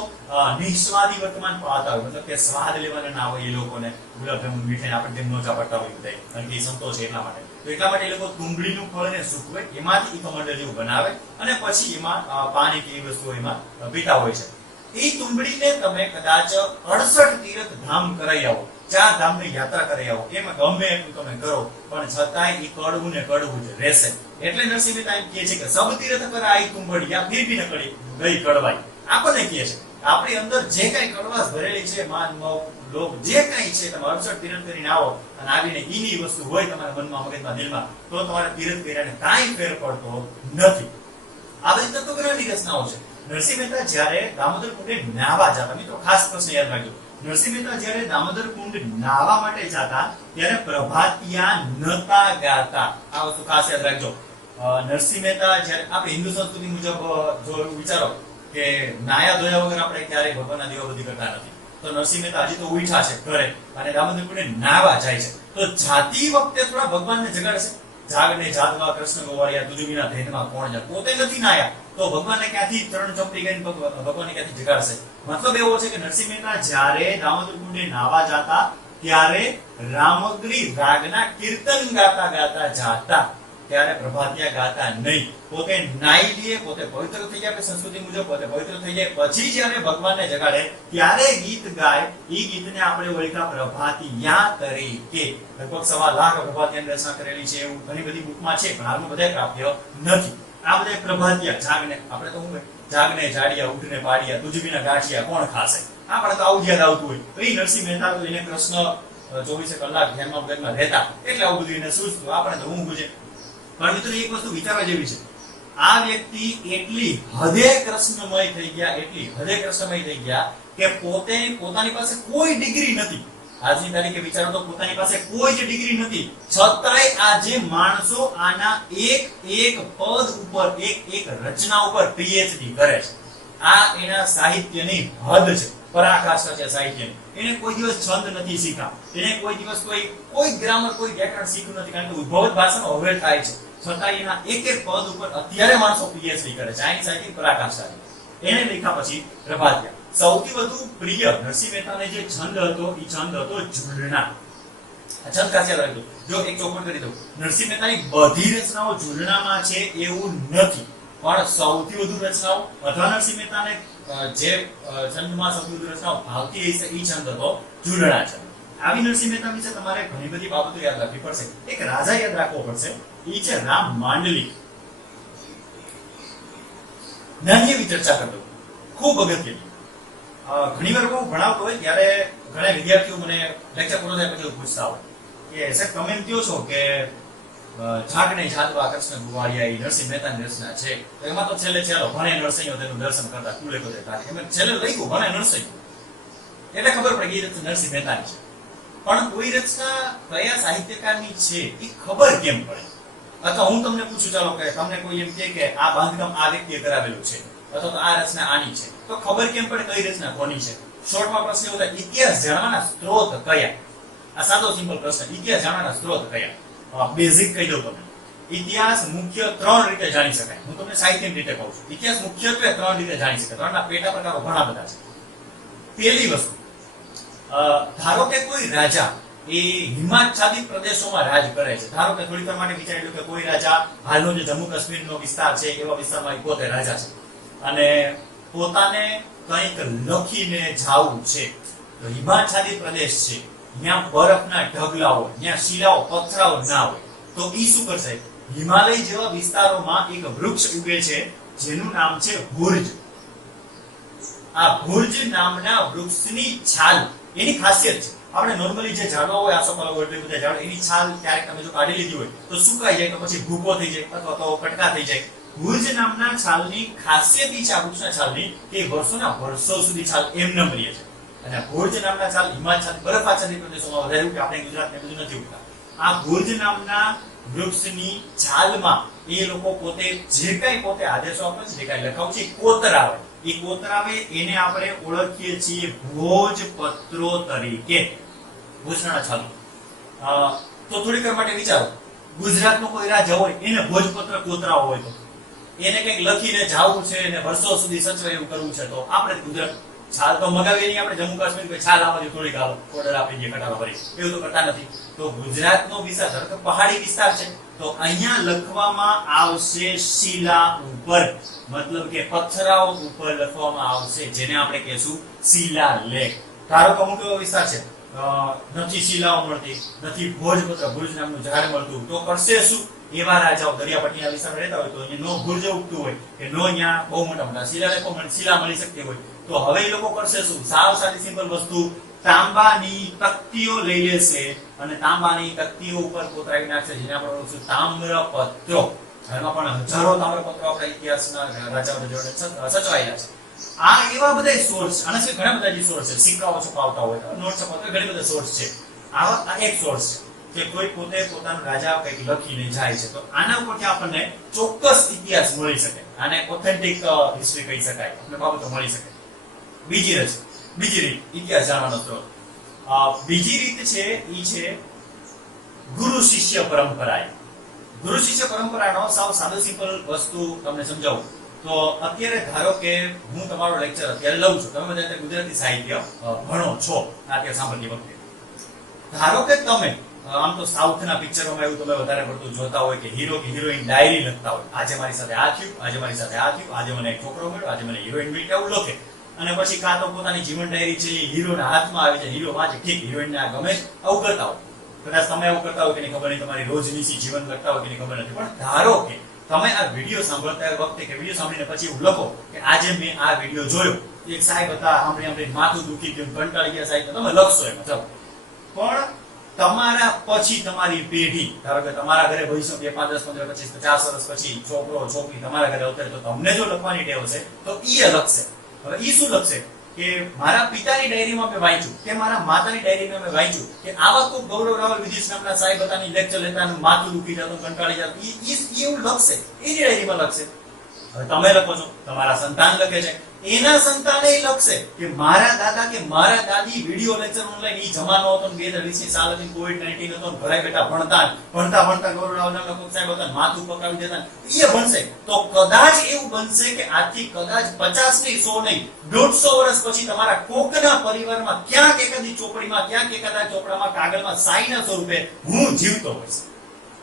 નિસ્વાદી વર્તમાન પાળતા હોય, મતલબ કે સ્વાદ લેવાના ના હોય એ લોકોને, ગુલાબજાંબુ મીઠાઈ આપણે જેમ ન ચાપડતા હોય બધા, કારણ કે એ સંતો છે એટલા માટે. તો એટલા માટે એ લોકો તુંબડીનું ફળને સૂકવે, એમાંથી કમંડળ જેવું બનાવે અને પછી એમાં પાણી કે એ વસ્તુઓ એમાં પીતા હોય છે. એ તુંબડીને તમે કદાચ 68 તીર્થ ધામ કરાઈ આવો, 4 ધામની યાત્રા કરાઈ આવો, એમાં ગમે એટલું તમે કરો પણ છતાંય એ કડવું ને કડવું જ રહેશે. એટલે નરસિંહ મહેતા એમ કહે છે કે સબ તીર્થ કરાઈ તુંબડિયા ફિર ભી ન કડી ગઈ કડવાઈ. આપણને કહે છે આપણી અંદર જે કઈ કડવાશ ભરેલી છે, માન મોહ લોભ જે કઈ છે, તમે 68 તીર્થ કરીને આવો અને આવીને ઈની વસ્તુ હોય તમારા મનમાં, મગજમાં, દિલમાં, તો તમારે તીર્થ કર્યાને કાંઈ ફેર પડતો નથી. આ બધી તત્વજ્ઞાનની રચનાઓ છે. નરસિંહ મહેતા જ્યારે દામોદર કુંડે નાહવા જતા, મિત્રો ખાસ પ્રશ્ન યાદ રાખજો, નરસિંહ મહેતા જ્યારે દામોદર કુંડ નાહવા માટે જતા ત્યારે પ્રભાતિયા નતા ગાતા. આ વસ્તુ ખાસ યાદ રાખજો. નરસિંહ મહેતા જ્યારે આપણે હિન્દુ સંસ્કૃતિ મુજબ જો વિચારો કે નાયા ધોયા વગર આપણે ક્યારેય ભગવાનના દીવાબત્તી કરતા નથી, તો નરસિંહ મહેતા હજી તો ઉઠા છે ઘરે અને દામોદર કુંડે નાહવા જાય છે, તો જાતી વખતે થોડા ભગવાનને જગાડશે. જાગને જાતવા કૃષ્ણ ગોવાળિયા તુજ વિના ધેનમાં કોણ જાય, પોતે નથી નાયા તો ભગવાનને ક્યાંથી ચરણ ચંપી ગઈને ભગવાનને ક્યાંથી જગાડશે. મતલબ એવો છે કે નરસિંહ મહેતા જ્યારે દામોદર કુંડે નાહવા જાતા ત્યારે રામગરી રાગના કીર્તન ગાતા ગાતા જાતા, ત્યારે પ્રભાતિયા ગાતા નહીં. પોતે નાઈ લે, પોતે પવિત્ર થઈ જાય, સંસ્કૃતિ મુજબ પોતે પવિત્ર થઈ જાય, પછી જ્યારે ભગવાનને જગાડે ત્યારે ગીત ગાય. એ ગીતને આપણે ઓળખ્યા પ્રભાતિયા તરીકે. લગભગ 1.25 લાખ પ્રભાતિયાની રચના કરેલી છે, એવું ઘણી બધી બુકમાં છે, પણ હાલમાં બધા પ્રાપ્ય નથી. આ બધા પ્રભાતિયા, જાગને આપણે તો હું જાગને જાડિયા ઉઠને પાડિયા તુજ વિના ગાંઠિયા કોણ ખાશે, આપણે તો આવું યાદ આવતું હોય. તો એ નરસિંહ મહેતા તો એને કૃષ્ણ 24 કલાક ધ્યાનમાં મગજમાં રહેતા, એટલે આવું બધું એને સૂઝતું. આપણે તો ઊંઘ છે. પણ મિત્રો એક વસ્તુ વિચારવા જેવી છે, આ વ્યક્તિ એટલી હદે કૃષ્ણમય થઈ ગયા, એટલી હદે કૃષ્ણમય થઈ ગયા કે પોતાની પાસે કોઈ ડિગ્રી નથી. આજની તારીખે વિચારો તો પોતાની પાસે કોઈ જ ડિગ્રી નથી, છતાંય આજે માણસો આના એક એક પદ ઉપર, એક એક રચના ઉપર પીએચડી કરે છે. આ એના સાહિત્યની હદ છે, પરાકાષ્ઠા છે સાહિત્યની. એને કોઈ દિવસ છંદ નથી શીખ્યા, એને કોઈ દિવસ કોઈ ગ્રામર, કોઈ વ્યાકરણ શીખ્યું નથી, કારણ કે ઉદ્ભવ ભાષાનો અવહેળ થાય છે. છતાં એના એક એક પદ ઉપર અત્યારે માણસો પીએચડી કરે છે. આની સાહિત્ય પરાકાષ્ઠા છે. એને લખ્યા પછી પ્રભાતિયા. સૌથી વધુ પ્રિય નરસિંહ મહેતાને જે છંદ હતો એ છંદ હતો ઝૂલણા. આ છંદ ખાસ યાદ રાખજો. જો એક ચોખવટ કરી દઉં, નરસિંહ મહેતાની બધી રચનાઓ ઝૂલણામાં છે એવું નથી, પણ સૌથી વધુ રચનાઓ અથવા નરસિંહ મહેતાને જે છંદમાં સૌથી વધુ રચનાઓ ભાવતી હશે એ છંદ હતો ઝૂલણા છે. આવી નરસિંહ મહેતા વિશે તમારે ઘણી બધી બાબતો યાદ રાખવી પડશે. એક રાજા યાદ રાખવો પડશે, એ છે રામ માંડલિક. નાની એવી ચર્ચા કરતો, ખૂબ અગત્યની. ઘણીવાર હું ભણાવતો હોય ત્યારે ઘણા વિદ્યાર્થીઓ મને લેક્ચર પૂરો થાય પછી પૂછતા હોય કે સાહેબ તમે એમ કહો છો કે જાગને જાતવા કૃષ્ણ ગોવાળિયા એ નરસિંહ મહેતાની રચના છે, તો એમાં તો છેલ્લે ચાલો ભણે નરસિંહ તેનું દર્શન કરતા કુલે કુલે થાય, એમ છેલ્લે લખ્યું ભણે નરસિંહ, એટલે ખબર પડી ગઈ નરસિંહ મહેતાની છે. પણ કોઈ રચના કયા સાહિત્યકારની છે એ ખબર કેમ પડે? અથવા હું તમને પૂછું, ચાલો કે તમને કોઈ એમ કે આ બાંધકામ આ વ્યક્તિએ કરાવેલું છે, અથવા તો આ રચના આની છે, તો ખબર કેમ પડે કઈ રચના કોની છે? શોર્ટમાં પ્રશ્ન એવો થાય, ઇતિહાસ જાણવાના સ્ત્રોત કયા? આ સાદો સિમ્પલ પ્રશ્ન, ઇતિહાસ જાણવાના સ્ત્રોત કયા? બેઝિક કહી દઉં તમને. ઇતિહાસ મુખ્ય 3 રીતે જાણી શકાય. હું તમને સાહિત્યની રીતે કહું છું. ઇતિહાસ મુખ્યત્વે 3 રીતે જાણી શકાય. 3ના પેટા પ્રકારો ઘણા બધા છે. પહેલી વસ્તુ, ધારો કે કોઈ રાજા એ હિમાચ્છાદિત પ્રદેશોમાં રાજ કરે છે. ધારો કે થોડી વાર માટે વિચારી લો કે કોઈ રાજા હાલનો જે જમ્મુ કાશ્મીરનો વિસ્તાર છે એવા વિસ્તારમાં પોતે રાજા છે અને પોતાને કંઈક લખીને જાવું છે. તો હિમાચ્છાદિત પ્રદેશ છે, ત્યાં બરફના ઢગલા હોય, ત્યાં શિલાઓ પથરાઓ ના હોય, તો ઈ શું કરશે? હિમાલય જેવા વિસ્તારોમાં એક વૃક્ષ ઉગે છે જેનું નામ છે ભુર્જ. આ ભુર્જ નામના વૃક્ષની છાલ, એની ખાસિયત છે, આપણે નોર્મલી જે ઝાડવા હોય આસોપાલવ હોય એટલે બધા ઝાડ, એની છાલ ક્યારેક તમે જો કાઢી લીધી હોય તો સુકાઈ જાય, તો પછી ભૂકો થઈ જાય અથવા તો કટકા થઈ જાય. ભુર્જ નામના છાલની ખાસિયત છે, આ વૃક્ષના છાલની, કે વર્ષોના વર્ષો સુધી છાલ એમનેમ રહે છે. અને ભુર્જ નામના છાલ હિમાચ્છાદિત બરફાચ્છાદિત પ્રદેશોમાં વધારે ઉગે, આપણે ગુજરાતને બધું નથી ઉગતા. આ ભુર્જ નામના વૃક્ષની છાલમાં એ લોકો પોતે જે કઈ પોતે આદેશો આપે છે, જે કઈ લખાવ છે, કોતરાવે. એ કોતરાવે એને આપણે ઓળખીએ છીએ ભોજપત્રો તરીકે. ભૂષણ છાલ. તો થોડીક વાર માટે વિચારો, ગુજરાતનો કોઈ રાજા હોય એને ભોજપત્ર કોતરાવો હોય તો એને કંઈક લખીને જાવું છે અને વર્ષો સુધી સચવાય એવું કરવું છે તો આપણે ગુજરાત છાલ તો મગાવીએ નહીં, આપણે જમ્મુ કાશ્મીર કોઈ છાલ આમાંથી થોડીક આવો ઓર્ડર આપી દઈએ કટારો ભરી, એવું તો કરતા નથી. તો ગુજરાતનો વિસ્તાર ધારો કે પહાડી વિસ્તાર છે તો અહીંયા લખવામાં આવશે શિલા ઉપર, મતલબ કે પથ્થરાઓ ઉપર લખવામાં આવશે, જેને આપણે કહેશું શિલાલેખ. ધારો કે અમુક એવો વિસ્તાર છે નથી શિલાઓ મળતી, નથી ભોજપત્ર ભુજ નામનું ઝાડ મળતું, તો કરશે શું? એવા રાજાઓ દરિયાપટ્ટીના વિસ્તારમાં રહેતા હોય તો અહીંયા નો ભુજ ઉગતું હોય કે નો અહીંયા બહુ મોટા મોટા શિલાલેખો શિલા મળી શકતી હોય, તો હવે એ લોકો કરશે શું? સાવ સાદી સિમ્પલ વસ્તુ, તાંબાની તકતીઓ લઈ લેશે અને તાંબાની તકતીઓ ઉપર કોતરાવી નાખશે, જેને આપણે ઓળખીશું તામ્રપત્રો. એમાં પણ હજારો તામ્રપત્રો આપણા ઇતિહાસના રાજાઓ જોડે સચવાયેલા છે. આ એવા બધા સોર્સ, આના સિવાય ઘણા બધા જે સોર્સ છે, સિક્કાઓ છપાવતા હોય, નોટ છપાવતા હોય, ઘણી બધા સોર્સ છે. આ એક સોર્સ છે કે કોઈ પોતે પોતાનું રાજા કંઈક લખીને જાય છે, તો આના ઉપરથી આપણને ચોક્કસ ઇતિહાસ મળી શકે, આને ઓથેન્ટિક હિસ્ટ્રી કહી શકાય, આપણે બાબતો મળી શકે. બીજી રીત ઇતિહાસ જાણવાનો સ્ત્રોત. બીજી રીત છે ઈ છે ગુરુ શિષ્ય પરંપરા. ગુરુ શિષ્ય પરંપરાનો સાવ સાદો સિમ્પલ વસ્તુ તમને સમજાવું તો અત્યારે ધારો કે હું તમારો લેક્ચર અત્યારે લઉં છું, તમે બધા ગુજરાતી સાહિત્ય ભણો છો અત્યારે સાંભળતી વખતે. ધારો કે તમે આમ તો સાઉથના પિક્ચરોમાં એવું તમે વધારે પડતું જોતા હોય કે હીરો કે હિરોઈન ડાયરી લખતા હોય, આજે મારી સાથે આ થયું, આજે મારી સાથે આ થયું, આજે મને એક છોકરો મળ્યો, આજે મને હિરોઈન મળી, એવું લખે. અને પછી કાં તો પોતાની જીવન ડાયરી છે એ હીરોના હાથમાં આવી જાય, હીરો વાંચે, ઠીક હિરોઈનને આ ગમે, આવું કરતા હોય. કદાચ તમે આવું કરતા હોય કે નહીં ખબર નહીં, તમારી રોજનીશી જીવન લખતા હોય કે નહીં ખબર નથી, પણ ધારો કે તમે આ વિડીયો સાંભળતા વખતે કે વિડીયો સાંભળીને પછી એવું લખો કે આજે મેં આ વિડીયો જોયો, એક સાહેબ હતા, સાંભળી માથું દુખી ગયું, કંટાળી ગયા સાહેબ, તમે લખશો એમાં ચાલો. પણ તમારા પછી તમારી પેઢી, ધારો કે તમારા ઘરે ભવિષ્ય 5, 10, 15, 25, 50 વર્ષ પછી છોકરો છોકરી તમારા ઘરે અવતરે તો તમને જો લખવાની ટેવ છે તો ઈ લખશે. હવે ઈ શું લખશે કે મારા પિતાની ડાયરીમાં મેં વાંચ્યું કે મારા માતાની ડાયરીમાં મેં વાંચ્યું કે આવા કોઈ ગૌરવ રાવલ વિદેશ નામના સાહેબ હતા, લેક્ચર લેતા માથું દુખી જતું, કંટાળી જતું, ઈ એવું લખશે, એની ડાયરીમાં લખશે. હવે તમે લખો છો, તમારા સંતાન લખે છે, એના સંતાને લખશે કે મારા દાદા કે મારા દાદી વિડિયો લેક્ચર ઓનલાઈન ઈ જમાનો હતો, 2020 સાલ હતી, કોવિડ-19 હતો, ઘરે બેઠા ભણતા ગૌરવ રાવલ નામના કોઈ સાહેબ હતા, માથું પકાવી દેતા, એ ભણશે. તો કદાચ એવું બનશે કે આજથી કદાચ 50 નહીં, 100 નહીં, 150 વર્ષ પછી તમારા કોકના પરિવારમાં ક્યાંક એકાદી ચોપડીમાં, ક્યાંક એકાદા ચોપડામાં, કાગળમાં સાઈના સ્વરૂપે હું જીવતો હોઈશ.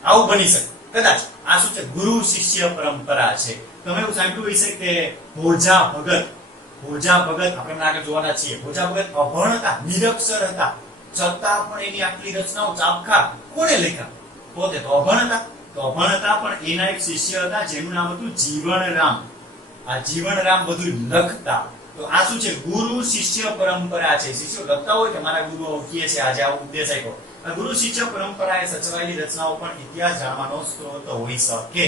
આવું બની શકે કદાચ. આ શું છે? ગુરુ શિષ્ય પરંપરા છે. તમે એવું સાંભળ્યું હશે કે ભોજા ભગત આપણે આગળ જોવાના છીએ. ભોજા ભગત અભણ હતા, નિરક્ષર હતા, છતાં પણ એની આટલી રચનાઓ ચાબખા કોણે લખ્યા? પોતે તો અભણ હતા, પણ એના એક શિષ્ય હતા જેનું નામ હતું જીવનરામ. આ જીવનરામ બધું લખતા. તો આ શું છે? ગુરુ શિષ્ય પરંપરા છે. શિષ્યો લખતા હોય કે મારા ગુરુઓ કહે છે આજે આવો ઉપદેશ આપ્યો. આ ગુરુ શિષ્ય પરંપરાએ સચવાયેલી રચનાઓ પણ ઇતિહાસ જાણવાનો સ્ત્રોત હોઈ શકે.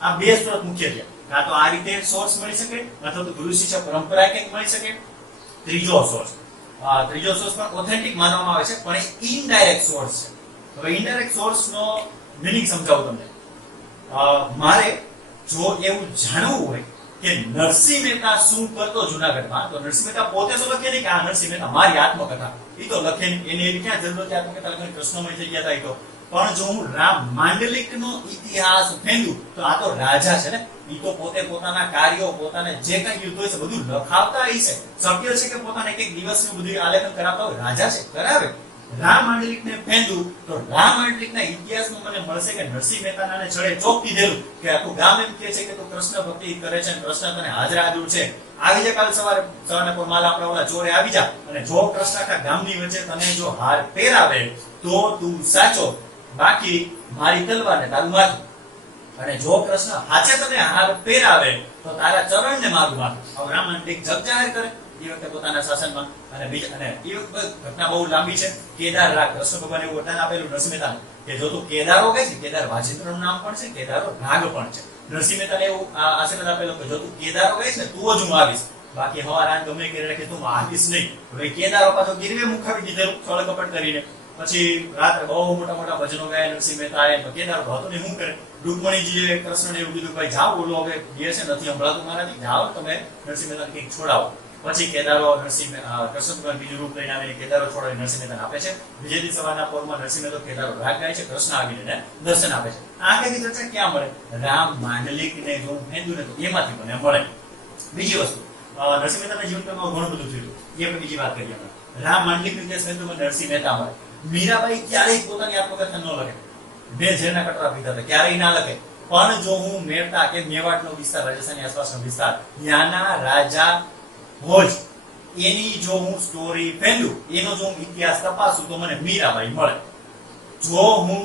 આ બે સ્ત્રોત મુખ્ય છે. કાં તો આ રીતે સોર્સ મળી શકે અથવા તો ગુરુ શિષ્ય પરંપરા કંઈક મળી શકે. ત્રીજો સોર્સ પણ ઓથેન્ટિક માનવામાં આવે છે, પણ એ ઇનડાયરેક્ટ સોર્સ છે. હવે ઇનડાયરેક્ટ સોર્સનો મીનિંગ સમજાવું તમને. મારે જો એવું જાણવું હોય કે નરસિંહ મહેતા શું કરતો જુનાગઢમાં, તો નરસિંહ મહેતા પોતે તો લખે નહીં કે આ નરસિંહ મહેતા મારી આત્મકથા, એ તો લખે નહીં, એને એવી ક્યાં જરૂર હતી આત્મકથા લખવાની? કૃષ્ણમય થઈ ગયા હતા એ તો. પણ જો હું રામ માંડલિકનો ઇતિહાસ ફેંદું તો આ તો રાજા છે ને, એ તો પોતે પોતાના કાર્યો, પોતાને જે કઈ યુદ્ધ હોય છે બધું લખાવતા રહી છે. શક્ય છે કે પોતાને એક દિવસનું બધું આલેખન કરાવતા હોય? રાજા છે, કરાવે. રામ માંડલિકને ફેંદું તો રામ માંડલિકના ઇતિહાસમાં મને મળશે કે નરસિંહ મહેતાને છળે ચોક દીધેલું કે આખું ગામ એમ કહે છે કે તું કૃષ્ણ ભક્તિ કરે છે, કૃષ્ણ તને હાજરા હાજર છે, આવી જા કાલ સવારે પર માલ આપણા ઓલા ચોરે આવી જા, અને જો કૃષ્ણ આખા ગામની વચ્ચે તને જો હાર પહેરાવે તો તું સાચો, બાકી મારી તલવાર ને તારું માથું. અને જો કૃષ્ણ હાચે તને હાર પહેરાવે તો તારા ચરણને મારું માથું. હવે રામ માંડલિક જગ જાહેર કરે એ વખતે પોતાના શાસનમાં. અને એ વખતે ઘટના બહુ લાંબી છે. કેદાર રાગ, કૃષ્ણ ભગવાન એવું વરદાન આપેલું નરસિંહ મહેતાને કે જો તું કેદારો કહે છે, કેદાર વાજિંત્રનું નામ પણ છે, કેદારો રાગ પણ છે. નરસિંહ મહેતાને એવું આશીર્વાદ આપેલો કે જો તું કેદારો કહે છે ને તો જ હું આવીશ, બાકી હવારાન ગમે કરી રાખે તું આવીશ નહીં. હવે કેદારો પાછો ગીરવે મુખાવી દીધેલું છળ કપટ કરીને. પછી રાત્રે બહુ મોટા ભજનો ગાયા નરસિંહ મહેતાએ. કેદાર હતો ને શું કરે? રૂકમણીજીએ કૃષ્ણને એવું કીધું ભાઈ જાઓ, બોલો હવે જે છે નથી સંભળાતું મારાથી, જાઓ તમે નરસિંહ મહેતાને કંઈક છોડાવો. પછી કેદારો કૃષ્ણ બીજું રૂપ લઈને આવીને કેદારો છોડાવી નરસિંહ મહેતાને આપે છે. બીજે દિવસ સવારના પોરમાં નરસિંહ મહેતા કેદારો રાગ ગાય છે, કૃષ્ણ આવીને એને દર્શન આપે છે. આ આખી ચર્ચા ક્યાં મળે? રામ માંડલિકને જો ફેંદું ને તો એમાંથી મને મળે. બીજી વસ્તુ, નરસિંહ મહેતાના જીવનકાળમાં ઘણું બધું થયું, એ આપણે બીજી વાત કરીએ. રામ માંડલિક ઇતિહાસ ફેંદું નરસિંહ મહેતા મળે. મીરાબાઈ ક્યારેય પોતાની આત્મકથા ન લખે, બે ઝેરના કટરા પીધા હતા, ક્યારેય ના લખે. પણ જો હું મેરતા કે મેવાડનો વિસ્તાર, રાજસ્થાનની આસપાસનો વિસ્તાર, ત્યાંના રાજા ભોજ, એની જો હું સ્ટોરી ફેંદું, એનો જો હું ઇતિહાસ તપાસું તો મને મીરાબાઈ મળે. જો હું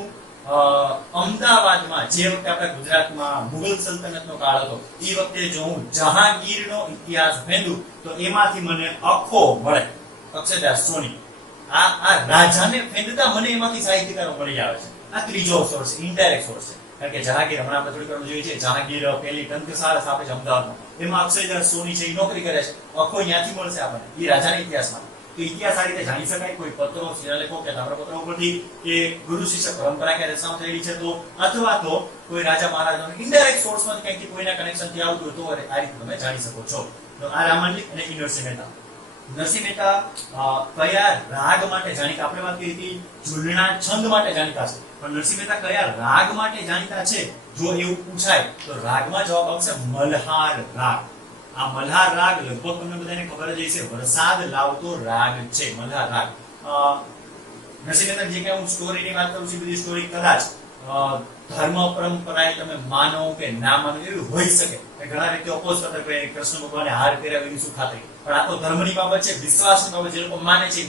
અમદાવાદમાં, જે વખતે આપણે ગુજરાતમાં મુગલ સલ્તનતનો કાળ હતો, એ વખતે જો હું જહાંગીરનો ઇતિહાસ ફેંદું તો એમાંથી મને અખો મળે, અક્ષરદાસ સોની. આ રાજાને ફેંદતા મને એમાંથી સાહિત્યકારો મળી આવે છે. આ ત્રીજો સોર્સ છે, ઇનડાયરેક્ટ સોર્સ છે. કારણ કે જહાંગીર, હમણાં આપણે થોડી વાર જોઈએ છે, જહાંગીર પેલી ટંકશાળ સ્થાપે છે અમદાવાદમાં, એમાં અક્ષયદાસ સોની છે, એ નોકરી કરે છે. અખો ત્યાંથી મળશે આપણને, એ રાજાના ઇતિહાસમાં. તો ઇતિહાસ આ રીતે જાણી શકાય, કોઈ પત્રો, શિલાલેખો કે તામ્રપત્રો ઉપરથી, કે ગુરુ શિષ્ય પરંપરા કે રચનાઓ થયેલી છે તો, અથવા તો કોઈ રાજા મહારાજાનો ઇનડાયરેક્ટ સોર્સમાંથી કંઈકથી કોઈના કનેક્શનથી આવતું હોય તો આ રીતે તમે જાણી શકો છો. તો આ રામાયણ અને નરસિંહ મહેતા. નરસિંહ મહેતા કયા રાગ માટે જાણીતા? આપણે વાત કરી હતી ઝૂલણા છંદ માટે જાણીતા છે, પણ નરસિંહ મહેતા કયા રાગ માટે જાણીતા છે? જો એવું પૂછાય તો રાગમાં જવાબ આવશે મલ્હાર રાગ. આ મલ્હાર રાગ લગભગ તમને બધાને ખબર જ હશે, વરસાદ લાવતો રાગ છે મલ્હાર રાગ. નરસિંહ મહેતા જે કે હું સ્ટોરીની વાત કરું છું, બધી સ્ટોરી કદાચ ધર્મ પરંપરાએ તમે માનો કે ના માનો એવી હોઈ શકે. ઘણા વ્યક્તિ ઓપોઝ કરતા કે કૃષ્ણ ભગવાને હાર કર્યા એની શું ખાતરી? પણ આ તો ધર્મની બાબત છે, વિશ્વાસની બાબત. જે લોકો માને છે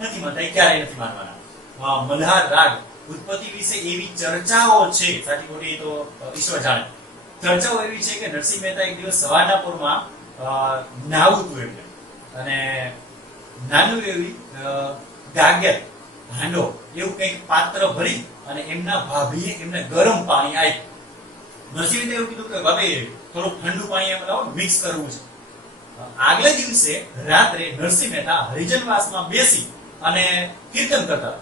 નથી માનતા, ક્યારેય નથી માનવાના. મલ્હાર રાગ ઉત્પત્તિ વિશે એવી ચર્ચાઓ છે, સાચી ખોટી તો ઈશ્વર જાણે. ચર્ચાઓ એવી છે કે નરસિંહ મહેતા એક દિવસ સવારના પોરમાં નાહવું હતું એમને, અને નાનું એવી ગાગર, હાંડો એવું કંઈક પાત્ર ભરી અને એમના ભાભીએ એમને ગરમ પાણી આપ્યું. નરસિંહ મહેતા એવું કીધું કે ભાભી થોડું ઠંડુ પાણી એમ લાવો, મિક્સ કરવું છે. આગલા દિવસે રાત્રે નરસિંહ મહેતા હરિજનવાસમાં બેસી અને કીર્તન કરતા હતા.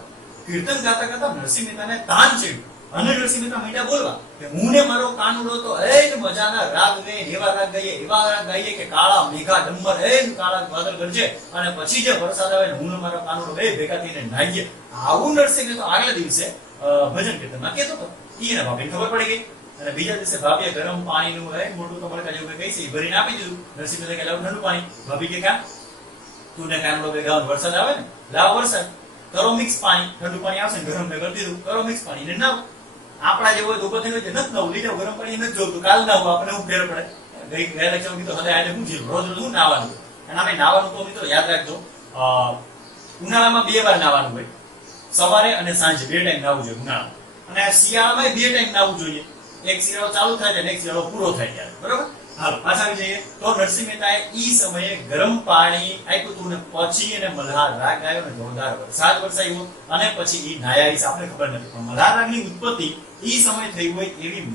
કીર્તન ગાતા ગાતા નરસિંહ મહેતાને તાન ચડ્યું, અને નરસિંહ મહેતા માંડ્યા બોલવા કે હું ને મારો કાનુડો તો એ મજાના રાગ લે, એવા રાગ ગાઈએ, એવા રાગ ગાઈએ કે કાળા મેઘા ડંબર એ કાળા વાદળ ગરજે, અને પછી જે વરસાદ આવે ને હું ને મારો કાનુડો એ ભેગા થઈને નાહીએ. આવું નરસિંહ મહેતા આગલા દિવસે ભજન કીર્તનમાં કહેતો હતો. એને ભાભીને ખબર પડી ગઈ, અને બીજા દિવસે ભાભીએ ગરમ પાણીનું મોટું કમળકા જેવું કઈ છે ભરીને આપી દીધું. નરસિંહ મહેતા કે લાવ ઠંડુ પાણી. ભાભી કે કા તું ને કાનુડો ભેગા વરસાદ આવે ને, લાવ વરસાદ, કરો મિક્સ પાણી, ઠંડુ પાણી આવશે ને ગરમ ભેગા કરી દીધું, કરો મિક્સ પાણી ને નાવ. આપણા જેવો ઉભો થઈને નથી નવું લીધે ગરમ પાણી નથી જોતું, કાલ ના હોય આપણે હું ફેર પડે. ગયા લેક્ચર કીધું હદે આજે હું જીવ રોજ હું નાવાનું. અને આપણે નાવાનું તો મિત્રો યાદ રાખજો, ઉનાળામાં 2 વાર નાવાનું હોય, સવારે અને સાંજે 2 ટાઈમ નાવું જોઈએ ઉનાળામાં. અને શિયાળામાં 2 ટાઈમ નાવું જોઈએ, એક શિયાળો ચાલુ થાય છે અને એક શિયાળો પૂરો થાય ત્યારે, બરોબર? હાલો પાછા આવી જઈએ. તો નરસિંહ મહેતાએ ઈ સમયે ગરમ પાણી આપ્યું હતું, ને પછી એને મલ્હાર રાગ ગાયો ને જોરદાર વરસાદ વરસાયો, અને પછી ઈ નાયા. આપણે ખબર નથી, પણ મલ્હાર રાગની ઉત્પત્તિ ઈ સમય થઈ હોય એવી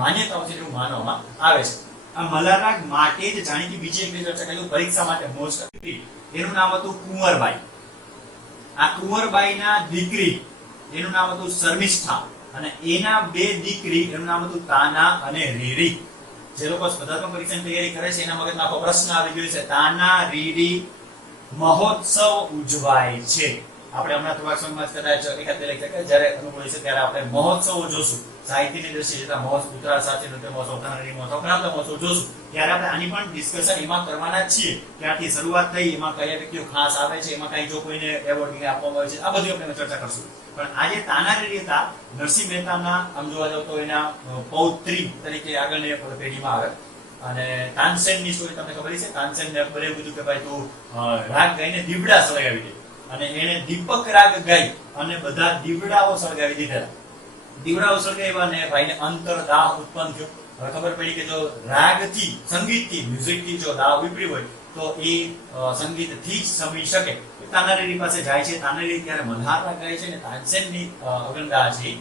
માન્યતાઓ છે, એવું માનવામાં આવે છે. આ મલ્હાર રાગ માટે જ જાણીતી બીજી એક ચર્ચા કરી, પરીક્ષા માટે મોસ્ટ એનું નામ હતું કુંવરબાઈ. આ કુંવરબાઈના દીકરી એનું નામ હતું શર્મિષ્ઠા, અને એના 2 દીકરી એનું નામ હતું તાના અને રીરી. જે લોકો સ્પર્ધાત્મક પરીક્ષાની તૈયારી કરે છે એના મગજમાં આખો પ્રશ્ન આવી ગયો છે, તાના રીરી મહોત્સવ ઉજવાય છે. આપણે હમણાં થોડાક સમયમાં કદાચ એકાદ બે લેક્ચર જ્યારે અનુભવી છે ત્યારે આપણે મહોત્સવો જોશું, સાહિત્યની દ્રષ્ટિએ જેટલા મહોત્સવ, ઉત્તરાયણ સાથે નૃત્ય મહોત્સવ, તાનારીરી મહોત્સવ, ઘણા બધા મહોત્સવ જોશું, ત્યારે આપણે આની પણ ડિસ્કશન એમાં કરવાના છીએ. ક્યાંથી શરૂઆત થઈ, એમાં કયા વ્યક્તિઓ ખાસ આવે છે, એમાં કઈ જો કોઈને એવોર્ડ આપવામાં આવે છે, આ બધી આપણે ચર્ચા કરશું. પણ આજે તાનારીરી હતા નરસિંહ મહેતાના, આમ જોવા જાવ તો એના પૌત્રી તરીકે આગળની પેઢીમાં આવે. અને તાનસેનની સ્ટોરી તમને ખબર છે. તાનસેનને અકબરે એવું કીધું કે ભાઈ તું રાગ ગાઈને દીવડા સળગાવી દે, અને એને દીપક રાગ ગાઈ અને બધા દીવડાઓ સળગાવી દીધા. દીવડાઓ સળગાવ્યા અને ભાઈને અંતરદાહ ઉત્પન્ન થયો. હવે ખબર પડી કે જો રાગથી, સંગીતથી, મ્યુઝિકથી જો દાહ ઉપડ્યું હોય તો એ સંગીતથી જ સમી શકે. તાનારીરી પાસે જાય છે, તાનારીરી ત્યારે મલ્હાર રાગ ગાય છે અને તાનસેનની અગનદા છે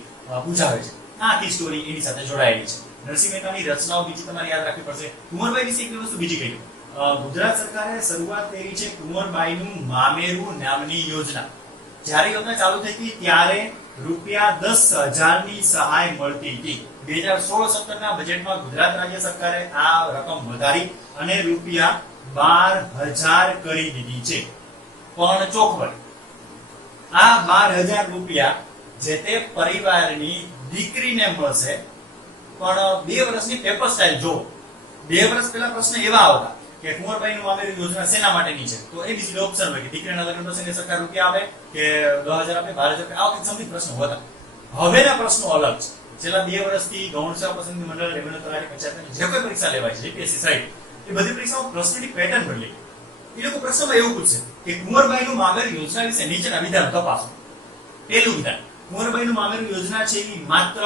પૂજાવે છે. આખી સ્ટોરી એની સાથે જોડાયેલી છે. નરસિંહ મહેતાની રચનાઓ બીજી તમારે યાદ રાખવી પડશે. કુંવરબાઈ વિશે એક વસ્તુ બીજી કહી, ગુજરાત સરકારે શરૂઆત કરી છે કુંવરબાઈનું મામેરું નામની યોજના. જ્યારે યોજના ચાલુ થઈ હતી ત્યારે ₹10,000 ની સહાય મળતી હતી. 2016-17 ના બજેટમાં ગુજરાત રાજ્ય સરકારે આ રકમ વધારી અને 12,000 કરી દીધી છે, પણ ચોખવટ આ 12,000 રૂપિયા જે તે પરિવારની દીકરીને મળશે, પણ 2 વર્ષની પેપર સ્ટાઇલ જો 2 વર્ષ પહેલા પ્રશ્ન એવા આવતા કે કુંવરબાઈનું મામેરું યોજના શેના માટેની છે, તો એ બીજી ઓપ્શન હોય કે દીકરીના લગ્ન પ્રસંગે સરકાર રૂપિયા આપે કે 10,000 આપે, 12,000 આપે, આવા સમથિંગ પ્રશ્નો હતા. હવેના પ્રશ્નો અલગ છે. છેલ્લા 2 વર્ષથી ગૌણ સેવા પસંદગી મંડળ, રેવન્યુ તલાટી, પંચાયતની જે કોઈ પરીક્ષા લેવાય છે, જીપીએસસી સાઈડ, એ બધી પરીક્ષામાં પ્રશ્નની પેટર્ન બદલી. એ લોકો પ્રશ્નમાં એવું પૂછશે કે કુંવરબાઈનું મામેરું યોજના વિશે નીચેના વિધાન તપાસો. પહેલું વિધાન, કુંવરબાઈનું મામેરું યોજના છે એ માત્ર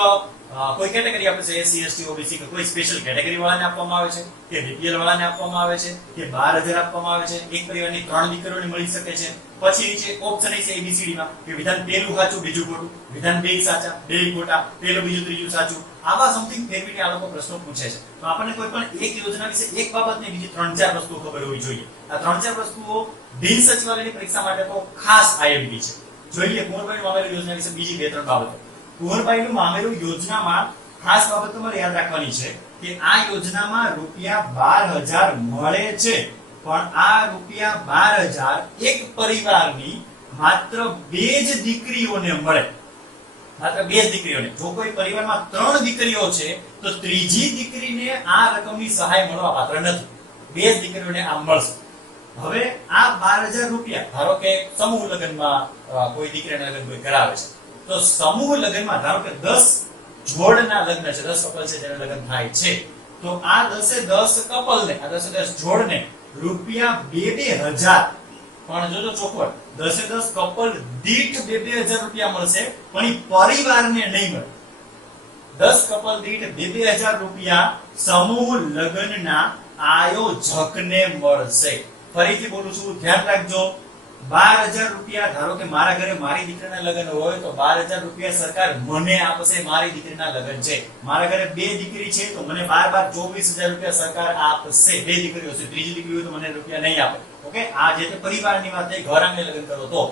કોઈ કેટેગરી આપે છે, એસસી, એસટી, ઓબીસી કે કોઈ સ્પેશિયલ કેટેગરી વાળાને આપવામાં આવે છે, કે બીપીએલ વાળાને આપવામાં આવે છે, કે 12,000 આપવામાં આવે છે, એક પરિવારની 3 દીકરીઓને મળી શકે છે. પછી નીચે ઓપ્શન છે એબીસીડી માં કે વિધાન પહેલું સાચું, બીજું ખોટું, વિધાન 2 સાચા, 2 ખોટા, પહેલું બીજું ત્રીજું સાચું, આવા સમથિંગ ફેરવીને આ લોકો પ્રશ્નો પૂછે છે. તો આપણને કોઈ પણ એક યોજના વિશે એક બાબતની બીજી 3-4 વસ્તુઓ ખબર હોવી જોઈએ. આ 3-4 વસ્તુઓ બિન સચિવાલયની પરીક્ષા માટે તો ખાસ આવેલી છે. જોઈએ કુંવરબાઈનું મામેરું યોજના વિશે બીજી 2-3 બાબતો. કુંવરબાઈનું મામેરું યોજનામાં ખાસ બાબત તમારે યાદ રાખવાની છે કે આ યોજનામાં રૂપિયા 12,000 મળે છે, પણ આ રૂપિયા 12,000 એક પરિવારની માત્ર 2 જ દીકરીઓને મળે. માત્ર 2 જ દીકરીઓને. જો કોઈ પરિવારમાં 3 દીકરીઓ છે તો ત્રીજી દીકરીને આ રકમની સહાય મળવા પાત્ર નથી. 2 જ દીકરીઓને આ મળશે. હવે આ 12,000 રૂપિયા ધારો કે સમૂહ લગ્નમાં કોઈ દીકરીના લગ્ન કોઈ કરાવે છે, તો સમૂહ લગ્નમાં ધારો કે 10 જોડના લગ્ન છે, 10 કપલ છે જેના લગ્ન થાય છે, તો આ 10 કપલને, આ 10 જોડને રૂપિયા 2,000, પણ જોજો ચોખવટ, 10 કપલ દીઠ 2,000 રૂપિયા મળશે, પણ એ પરિવારને નહીં મળે. 10 કપલ દીઠ 2,000 રૂપિયા સમૂહ લગ્નના આયોજકને મળશે. ફરીથી બોલું છું, ધ્યાન રાખજો. 12,000 રૂપિયા ધારો કે મારા ઘરે મારી દીકરીના લગ્ન હોય તો 12,000 રૂપિયા સરકાર મને આપશે. મારી દીકરીના લગ્ન છે, મારા ઘરે 2 દીકરી છે તો મને 24,000 રૂપિયા સરકાર આપશે. 2 દીકરીઓ છે, ત્રીજી દીકરી હોય તો મને રૂપિયા નહીં આપે. ઓકે, આ જે તે પરિવારની વાત થઈ, ઘર આંગણે લગ્ન કરો તો.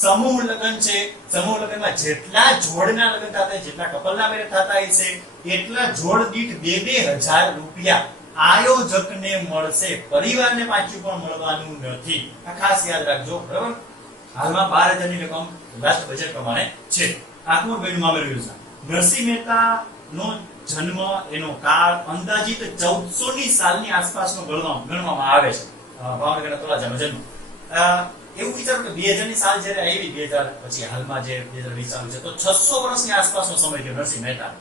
સમૂહ લગ્ન છે, સમૂહ લગ્નમાં જેટલા જોડના લગ્ન થતા હોય, જેટલા કપલના મેરેજ થતા હશે, એટલા જોડ દીઠ 2,000 રૂપિયા આયોજકને મળશે. પરિવારને પાછું પણ મળવાનું નથી. આ ખાસ યાદ રાખજો, બરાબર. હાલમાં 12,000 ની રકમ લાસ્ટ બજેટ પ્રમાણે છે. આ કુંવરબાઈનું મામેરું યોજના. નરસિંહ મહેતાનો જન્મ, એનો કાળ અંદાજિત 1400 ની સાલની આસપાસનો ગણવામાં આવે છે. ભાવનગરના તળાજાનો જન્મ. એવું વિચારો કે 2000 ની સાલ જ્યારે આવી, 2000 પછી હાલમાં જે 2020 ચાલુ છે, તો 600 વર્ષની આસપાસનો સમય થયો નરસિંહ મહેતા.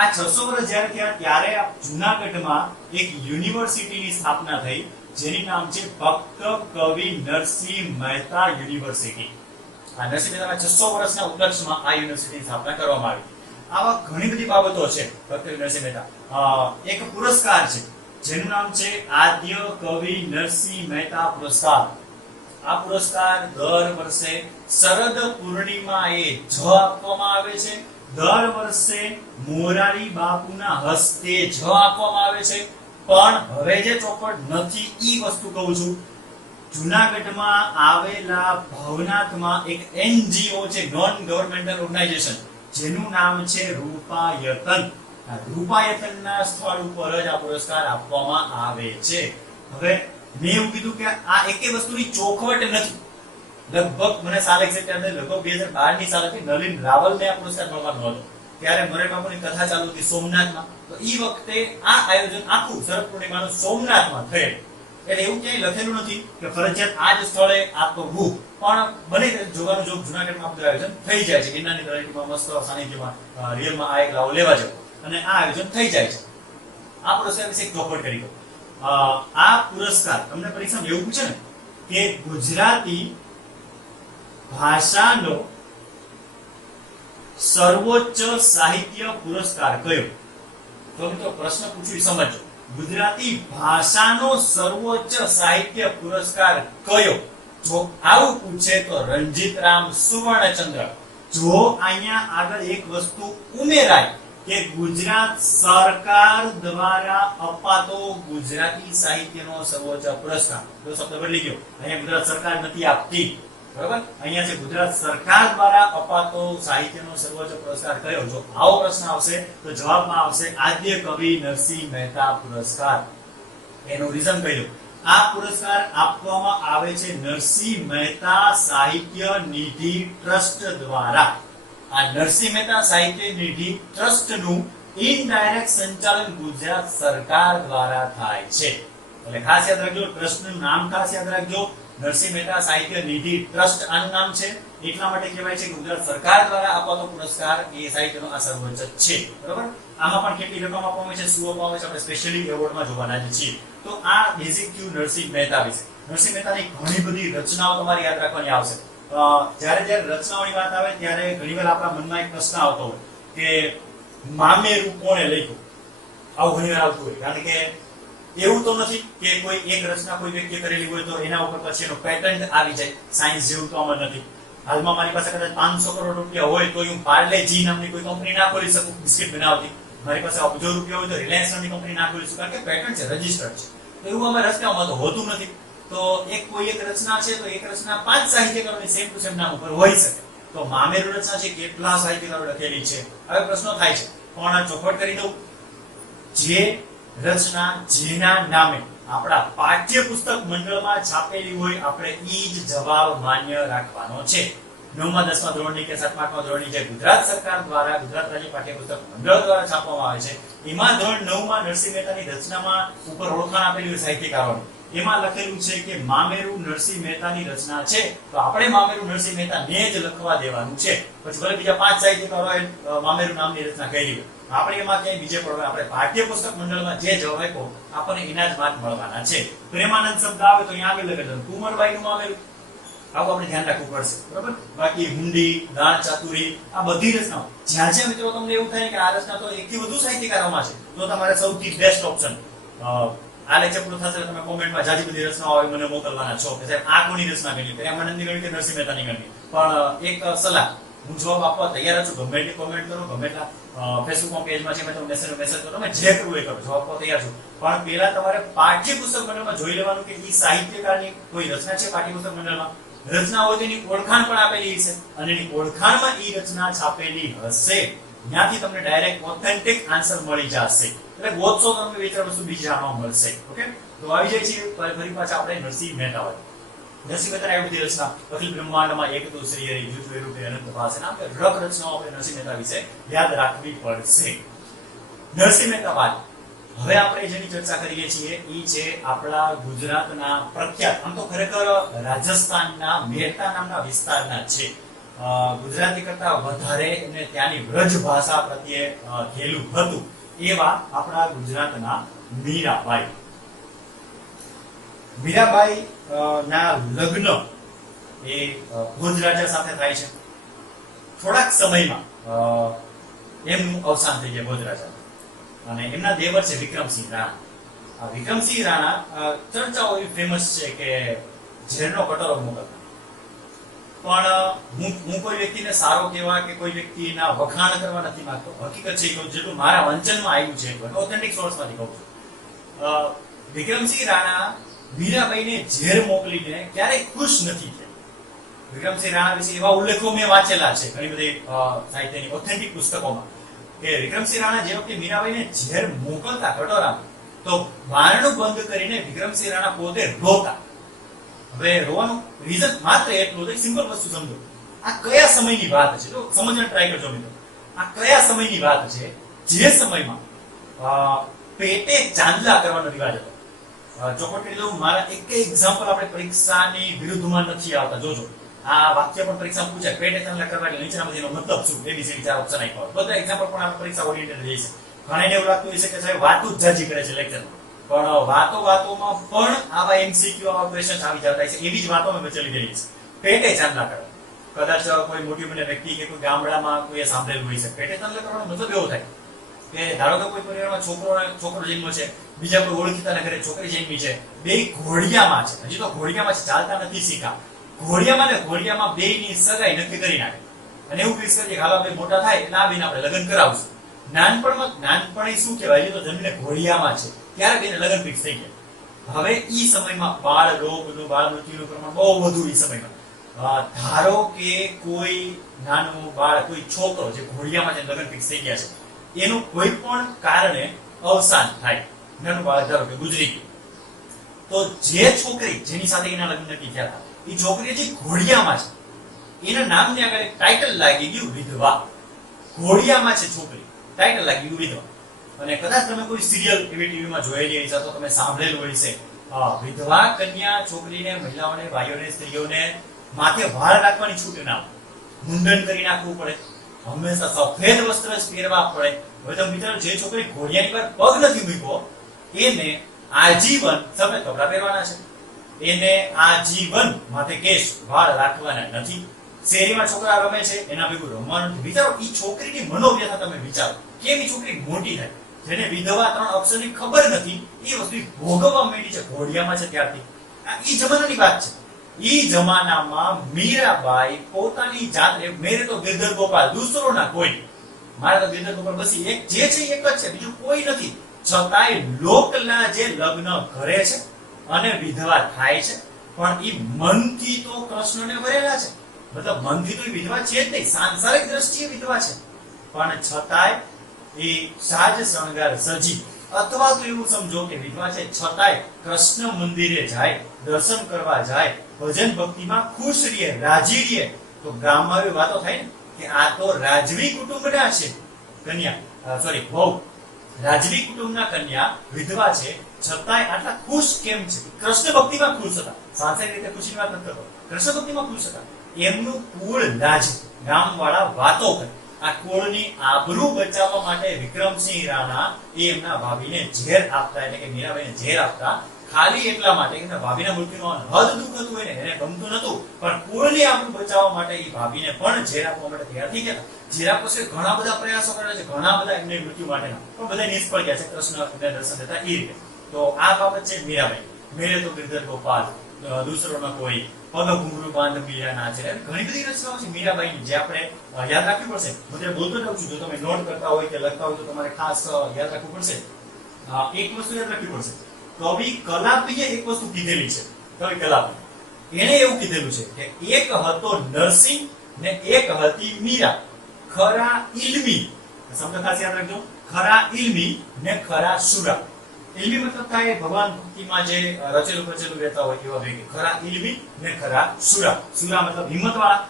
આ 600 વર્ષ જ્યારે થયા ત્યારે જૂનાગઢમાં એક યુનિવર્સિટીની સ્થાપના થઈ, જેનું નામ છે ભક્ત કવિ નરસિંહ મહેતા યુનિવર્સિટી. આ નરસિંહ મહેતાના 600 વર્ષના ઉપલક્ષમાં આ યુનિવર્સિટીની સ્થાપના કરવામાં આવી. આવા ઘણી બધી બાબતો છે. ભક્ત કવિ નરસિંહ મહેતા એક પુરસ્કાર છે જેનું નામ છે આદ્ય કવિ નરસિંહ મહેતા પુરસ્કાર. આ પુરસ્કાર દર વર્ષે શરદ પૂર્ણિમાએ જ આપવામાં આવે છે. દર વર્ષે મોરારી બાપુના હસ્તે જ આપવામાં આવે છે. પણ હવે જે ચોપડ નથી ઈ વસ્તુ કહું છું, જૂનાગઢમાં આવેલા ભવનાથમાં એક એનજીઓ છે, નોન ગવર્મેન્ટલ ઓર્ગેનાઇઝેશન, જેનું નામ છે રૂપાયતન. આ રૂપાયતનના સ્થળ ઉપર જ આ પુરસ્કાર આપવામાં આવે છે. હવે મેં એવું કીધું કે આ એકે વસ્તુની ચોખવટ નથી. લગભગ મને સાલ એક્ઝેક્ટ યાદ નથી, લગભગ 2012 ની સાલ હતી, નલિન રાવલને આ પુરસ્કાર મળવાનો હતો. ત્યારે મોરારી બાપુની કથા ચાલુ હતી સોમનાથમાં, તો ઈ વખતે આ આયોજન આખું શરદ પૂર્ણિમાનું સોમનાથમાં થયેલું. એટલે એવું ક્યાંય લખેલું નથી કે ફરજિયાત આ જ સ્થળે આપવું, પણ બને જોવાનું જો જૂનાગઢમાં આ બધું આયોજન થઈ જાય છે. ગિરનારની તળેટીમાં મસ્ત સાનિધ્યમાં રિયલમાં આ એક લાવો લેવા જાવ અને આ આયોજન થઈ જાય છે. આ પુરસ્કાર વિશે એક ચોપડ કરી દો. આ પુરસ્કાર તમને પરીક્ષામાં એવું પૂછે ને કે ગુજરાતી ભાષાનો સર્વોચ્ચ સાહિત્ય પુરસ્કાર કયો? તો મિત્રો પ્રશ્ન પૂછ્યું સમજો. ગુજરાતી ભાષાનો સર્વોચ્ચ સાહિત્ય પુરસ્કાર કયો? જો આવું પૂછે તો રણજીતરામ સુવર્ણચંદ્રક. જો અહીંયા આગળ એક વસ્તુ ઉમેરાય કે ગુજરાત સરકાર દ્વારા અપાતો ગુજરાતી સાહિત્યનો સર્વોચ્ચ પુરસ્કાર, તો શબ્દ બદલી ગયો. અહીંયા ગુજરાત સરકાર નથી આપતી, બરાબર. અહીંયા છે ગુજરાત સરકાર દ્વારા અપાતો સાહિત્યનો સર્વોચ્ચ પુરસ્કાર કયો? જો આવો પ્રશ્ન આવશે તો જવાબમાં આવશે આદ્ય કવિ નરસિંહ મહેતા પુરસ્કાર. એનું રીઝન કહી દઉં. આ પુરસ્કાર આપવામાં આવે છે નરસિંહ મહેતા સાહિત્ય નિધિ ટ્રસ્ટ દ્વારા. આ નરસિંહ મહેતા સાહિત્ય નિધિ ટ્રસ્ટનું ઇનડાયરેક્ટ સંચાલન ગુજરાત સરકાર દ્વારા થાય છે. એટલે ખાસ યાદ રાખજો, ટ્રસ્ટનું નામ ખાસ યાદ રાખજો, નરસિંહ મહેતા સાહિત્ય નિધિ ટ્રસ્ટ આનું નામ છે. એટલા માટે કહેવાય છે કે ગુજરાત સરકાર દ્વારા અપાતો પુરસ્કાર એ સાહિત્યનો આ સર્વોચ્ચ છે. બરાબર? આમાં પણ કેટલી રકમ આપવામાં આવે છે, શું આપવામાં આવે છે, આપણે સ્પેશિયલી એવોર્ડમાં જોવાના જ છીએ. તો આ બેઝિક થયું નરસિંહ મહેતા વિશે. નરસિંહ મહેતાની ઘણી બધી રચનાઓ તમારે યાદ રાખવાની આવશે. જ્યારે રચનાઓની વાત આવે ત્યારે ઘણીવાર આપણા મનમાં એક પ્રશ્ન આવતો હોય કે મામેરું કોણે લખ્યું? આવું ઘણીવાર આવતું હોય. કારણ કે એવું તો નથી કે કોઈ એક રચના કોઈ વ્યક્તિએ કરેલી હોય તો એના ઉપર પછી એનો પેટન્ટ આવી જાય. સાયન્સ જેવું તો આમાં નથી. હાલમાં મારી પાસે કદાચ 500 કરોડ રૂપિયા હોય તો હું પાર્લે-જી નામની કોઈ કંપની ના ખોલી શકું બિસ્કિટ બનાવતી. મારી પાસે અબજો રૂપિયા હોય તો રિલાયન્સ નામની કંપની ના ખોલી શકું, કારણ કે પેટન્ટ છે, રજિસ્ટર્ડ છે. તો એવું અમારા રચનાઓમાં તો હોતું નથી. તો કોઈ એક રચના છે તો એક રચના 5 સાહિત્યકારોની સેમ ટુ સેમ નામ ઉપર હોઈ શકે. તો મામેરું રચના છે, કેટલા સાહિત્યકારો લખેલી છે? હવે પ્રશ્નો થાય છે, પણ ચોખવટ કરી દઉં. જે રચના જેના નામે આપણા પાઠ્યપુસ્તક મંડળમાં છાપેલી હોય આપણે ઈ જ જવાબ માન્ય રાખવાનો છે. 9મા 10મા ધોરણની કે 7મા 8મા ધોરણની જે ગુજરાત સરકાર દ્વારા ગુજરાત રાજ્ય પાઠ્યપુસ્તક મંડળ દ્વારા છાપવામાં આવે છે, એમાં ધોરણ 9માં નરસિંહ મહેતાની રચનામાં ઉપર ઓળખાણ આપેલી હોય સાહિત્યકારોની, એમાં લખેલું છે કે મામેરું નરસિંહ મહેતાની રચના છે, તો આપણે મામેરું નરસિંહ મહેતાને જ લખવા દેવાનું છે. પછી ભલે બીજા 5 સાહિત્યકારોએ મામેરું નામની રચના કરી હોય, આપણે એમાં ક્યાંય બીજે પડવા, આપણે પાઠ્યપુસ્તક મંડળમાં જે જવાબ આપ્યો આપણને એના જ માર્ક મળવાના છે. પ્રેમાનંદ શબ્દ આવે તો અહીંયા આગળ લખી દો કુંવરબાઈનું મામેરું. આવું આપણે ધ્યાન રાખવું પડશે. બરાબર? બાકી હુંડી, દાન ચાતુરી, આ બધી રચનાઓ જ્યાં જ્યાં મિત્રો તમને એવું થાય કે આ રચના તો એકથી વધુ સાહિત્યકારોમાં છે, તો તમારે સૌથી બેસ્ટ ઓપ્શન આ લેક્ચર પૂરું થશે તમે કોમેન્ટમાં જાજી બધી રચનાઓ આવે મને મોકલવાના છો કે સાહેબ આ કોની રચના ગણી, પ્રેમાનંદની ગણી કે નરસિંહ મહેતાની ગણી. પણ એક સલાહ, હું જવાબ આપવા તૈયાર છું. ગમે એટલી કોમેન્ટ કરો, ગમે એટલા ફેસબુક પેજમાં છે, તમે મેસેજ કરો, તમે જે કરવું એ કરો, જવાબ આપવા તૈયાર છું. પણ પહેલા તમારે પાઠ્યપુસ્તક મંડળમાં જોઈ લેવાનું કે એ સાહિત્યકારની કોઈ રચના છે પાઠ્યપુસ્તક મંડળમાં. રચના હોય તેની ઓળખાણ પણ આપેલી હશે અને એની ઓળખાણમાં એ રચના છાપેલી હશે, ત્યાંથી તમને ડાયરેક્ટ ઓથેન્ટિક આન્સર મળી જશે. એટલે ગોતશો તમને બે ચાર વસ્તુ બીજી જાણવા મળશે. ઓકે, તો આવી જાય છે ફરી પાછા આપણે નરસિંહ મહેતા હોય. નરસિંહ મહેતા આવી બધી રચના અખિલ બ્રહ્માંડમાં એક તો શ્રી હરિ યુદ્ધ રૂપે અનંત ભાષ, એના આપણે રક રચનાઓ આપણે નરસિંહ મહેતા વિશે યાદ રાખવી પડશે. નરસિંહ મહેતા બાદ હવે આપણે જેની ચર્ચા કરીએ છીએ એ છે આપણા ગુજરાતના પ્રખ્યાત, આમ તો ખરેખર રાજસ્થાનના મહેતા નામના વિસ્તારના છે. ગુજરાતી કરતા વધારે અને ત્યાંની વ્રજ ભાષા પ્રત્યે ઘેલું હતું એવા આપણા ગુજરાતના મીરાબાઈ. મીરાબાઈ ના લગ્ન એ ભોજ રાજા સાથે થાય છે. થોડાક સમયમાં એમનું અવસાન થઈ જાય ભોજ રાજા, અને એમના દેવર છે વિક્રમસિંહ રાણા. આ વિક્રમસિંહ રાણા ચર્ચાઓ એવી ફેમસ છે કે ઝેરનો કટોરો મોકલતા. પણ હું કોઈ વ્યક્તિને સારો કહેવા કે કોઈ વ્યક્તિના વખાણ કરવા નથી માંગતો. હકીકત છે કે જેટલું મારા વાંચનમાં આવ્યું છે, ઓથેન્ટિક સોર્સમાંથી કહું છું. વિક્રમસિંહ રાણા મીરાબાઈને ઝેર મોકલીને ક્યારેય ખુશ નથી થયા. વિક્રમસિંહ રાણા વિશે એવા ઉલ્લેખો મેં વાંચેલા છે ઘણી બધી સાહિત્યની ઓથેન્ટિક પુસ્તકોમાં કે વિક્રમસિંહ રાણા જે વખતે મીરાબાઈને ઝેર મોકલતા કટોરા, તો બારણું બંધ કરીને વિક્રમસિંહ રાણા પોતે રોતા. હવે રોવાનું રીઝન માત્ર એટલું છે, સિમ્પલ વસ્તુ સમજો. આ કયા સમયની વાત છે, તો સમજણ ટ્રાય કરજો મિત્રો. આ કયા સમયની વાત છે જે સમયમાં પેટે ચાંદલા કરવાનો રિવાજ હતો. ચોખવટ કરી દઉં, મારા એક એક્ઝામ્પલ આપણે પરીક્ષાની વિરુદ્ધમાં નથી આવતા. જોજો, આ વાક્ય પણ પરીક્ષામાં પૂછાય, પેટે ચાંદલા કરવા એટલે નીચેનામાંથી એનો મતલબ શું, એબીસીડી 4 ઓપ્શન આપ્યા હોય. બધા એક્ઝામ્પલ પણ આપણે પરીક્ષા ઓરિએન્ટેડ રહી છે. ઘણાને એવું લાગતું હશે કે સાહેબ વાતો જ જાજી કરે છે લેક્ચરમાં, પણ વાતોમાં પણ આવા એમસીક્યુ આવા ક્વેશ્ચન આવી જતા છે. એવી જ વાતો મેં બચેલી ગઈ છે. પેટે ચાંદલા કરવા, કદાચ કોઈ મોટી મને વ્યક્તિ કે કોઈ ગામડામાં કોઈ સાંભળેલું હોય છે. પેટે ચાંદલા કરવાનો મતલબ એવો થાય કે ધારો કે કોઈ પરિવારમાં છોકરો જન્મ છે, બીજા કોઈ ઓળખીતાના ઘરે છોકરી જન્મી છે, બે ઘોડિયામાં છે, હજી તો ઘોડિયામાં છે, ચાલતા નથી શીખા. ઘોડિયામાં બેયની સગાઈ નક્કી કરી નાખે અને એવું ફિક્સ કરીએ કે હાલો બે મોટા થાય એટલે આ બેન આપણે લગ્ન કરાવશું. નાનપણે શું કહેવાય, તો જમીને ઘોડિયામાં છે ત્યારે બેને લગ્ન ફિક્સ થઈ ગયા. હવે ઈ સમયમાં બાળ રોગનું, બાળ મૃત્યુનું પ્રમાણ બહુ વધુ. ઈ સમયમાં ધારો કે કોઈ નાનું બાળ, કોઈ છોકરો જે ઘોડિયામાં છે લગ્ન ફિક્સ થઈ ગયા છે, એનું કોઈ પણ કારણે અવસાન થાય, નાનું બાળક ધારો કે ગુજરી ગયું, તો જે છોકરી જેની સાથે એના લગ્ન નક્કી થયા હતા એ છોકરી જે ઘોડિયામાં છે એના નામની આગળ એક ટાઇટલ લાગી ગયું વિધવા. ઘોડિયામાં છે છોકરી, ટાઇટલ લાગી ગયું વિધવા. અને કદાચ તમે કોઈ સિરિયલ એવી ટીવીમાં જોયેલી હશે તો તમે સાંભળેલું હશે, વિધવા કન્યા છોકરીને, મહિલાઓને, ભાઈઓને, સ્ત્રીઓને માથે વાળ રાખવાની છૂટ ના હોય, મુંડન કરી નાખવું પડે, હંમેશા સફેદ વસ્ત્ર જ પહેરવા પડે. હવે તો મિત્રો જે છોકરી ઘોડિયાની પર પગ નથી મૂક્યો એને આજીવન સફેદ કપડા પહેરવાના છે, એને આજીવન માથે કેશ વાળ રાખવાના નથી. શેરીમાં છોકરા રમે છે એના ભેગું રમવાનું. વિચારો ઈ છોકરીની મનોવ્યથા તમે વિચારો, કેમ ઈ છોકરી મોટી થાય, જેને વિધવા 3 અક્ષરની ખબર નથી એ વસ્તુ ભોગવવા માંડી છે ઘોડિયામાં છે ત્યારથી. આ ઈ જમાનાની વાત છે. ઈ જમાનામાં મીરાબાઈ પોતાની જાતને, મેરે તો ગિરધર ગોપાલ, દૂસરો ના કોઈ, મારા તો ગિરધર ગોપાલ બસ એક જે છે એક જ છે, બીજું કોઈ નથી. છતાંય લોકના જે લગ્ન કરે છે અને વિધવા થાય છે, પણ ઈ મનથી તો કૃષ્ણને વરેલા છે. મતલબ મનથી તો વિધવા છે જ નહીં, સાંસારિક દ્રષ્ટિએ વિધવા છે, પણ છતાંય એ સાજ શણગાર સજી, અથવા તો એવું સમજો કે વિધવા છે છતાંય કૃષ્ણ મંદિરે જાય, દર્શન કરવા જાય, ભજન ભક્તિમાં ખુશ રહીએ, રાજી રહીએ. તો ગામમાં એવી વાતો થાય ને કે આ તો રાજવી કુટુંબના છે કન્યા, સોરી વહુ, રાજવી કુટુંબના કન્યા વિધવા છે છતાંય આટલા ખુશ કેમ છે? કૃષ્ણ ભક્તિમાં ખુશ હતા, સાંસારિક રીતે ખુશીની વાત નથી કરતો, કૃષ્ણ ભક્તિમાં ખુશ હતા. એમનું કુળ લાજ, ગામવાળા વાતો કરે. આ કુળની આબરૂ બચાવવા માટે વિક્રમસિંહ રાણા એ એમના ભાભીને ઝેર આપતા, એટલે કે મીરાબાઈને ઝેર આપતા, ખાલી એટલા માટે કે ભાભીના મૃત્યુનો હદ દુઃખ હતું, એને ગમતું નતું, પણ કુળની આબરૂ બચાવવા માટે એ ભાભીને પણ ઝેર આપવા માટે તૈયાર થઈ ગયા. ઝેર આપવા છે ઘણા બધા પ્રયાસો કરેલા છે, ઘણા બધા એમને મૃત્યુ માટેના, પણ બધા નિષ્ફળ ગયા છે કૃષ્ણ દર્શન દેતા એ રીતે. તો આ બાબત છે મીરાબાઈ. મેરે તો ગિરધર ગોપાલ, દૂસરો ન કોઈ, પગ ઘૂંઘરું બાંધ મીરા નાચે, ઘણી બધી રચનાઓ છે મીરાબાઈની જે આપણે યાદ રાખવી પડશે. હું ત્યારે બોલતો જાઉં છું, જો તમે નોટ કરતા હોય કે લખતા હોય તો તમારે ખાસ યાદ રાખવું પડશે. એક વસ્તુ યાદ રાખવી પડશે, કવિ કલાપીએ એક વસ્તુ કીધેલી છે. કવિ કલાપી એને એવું કીધેલું છે કે એક હતો નરસિંહ ને એક હતી મીરા, ખરા ઇલ્મી, શબ્દ ખાસ યાદ રાખજો, ખરા ઇલ્મી ને ખરા શુરા. ઇલ્મી મતલબ થાય ભગવાન ભક્તિમાં જે રચેલું પચેલું રહેતા હોય એવા વ્યક્તિ. ખરા ઇલ્મી ને ખરા શુરા. શુરા મતલબ હિંમત વાળા.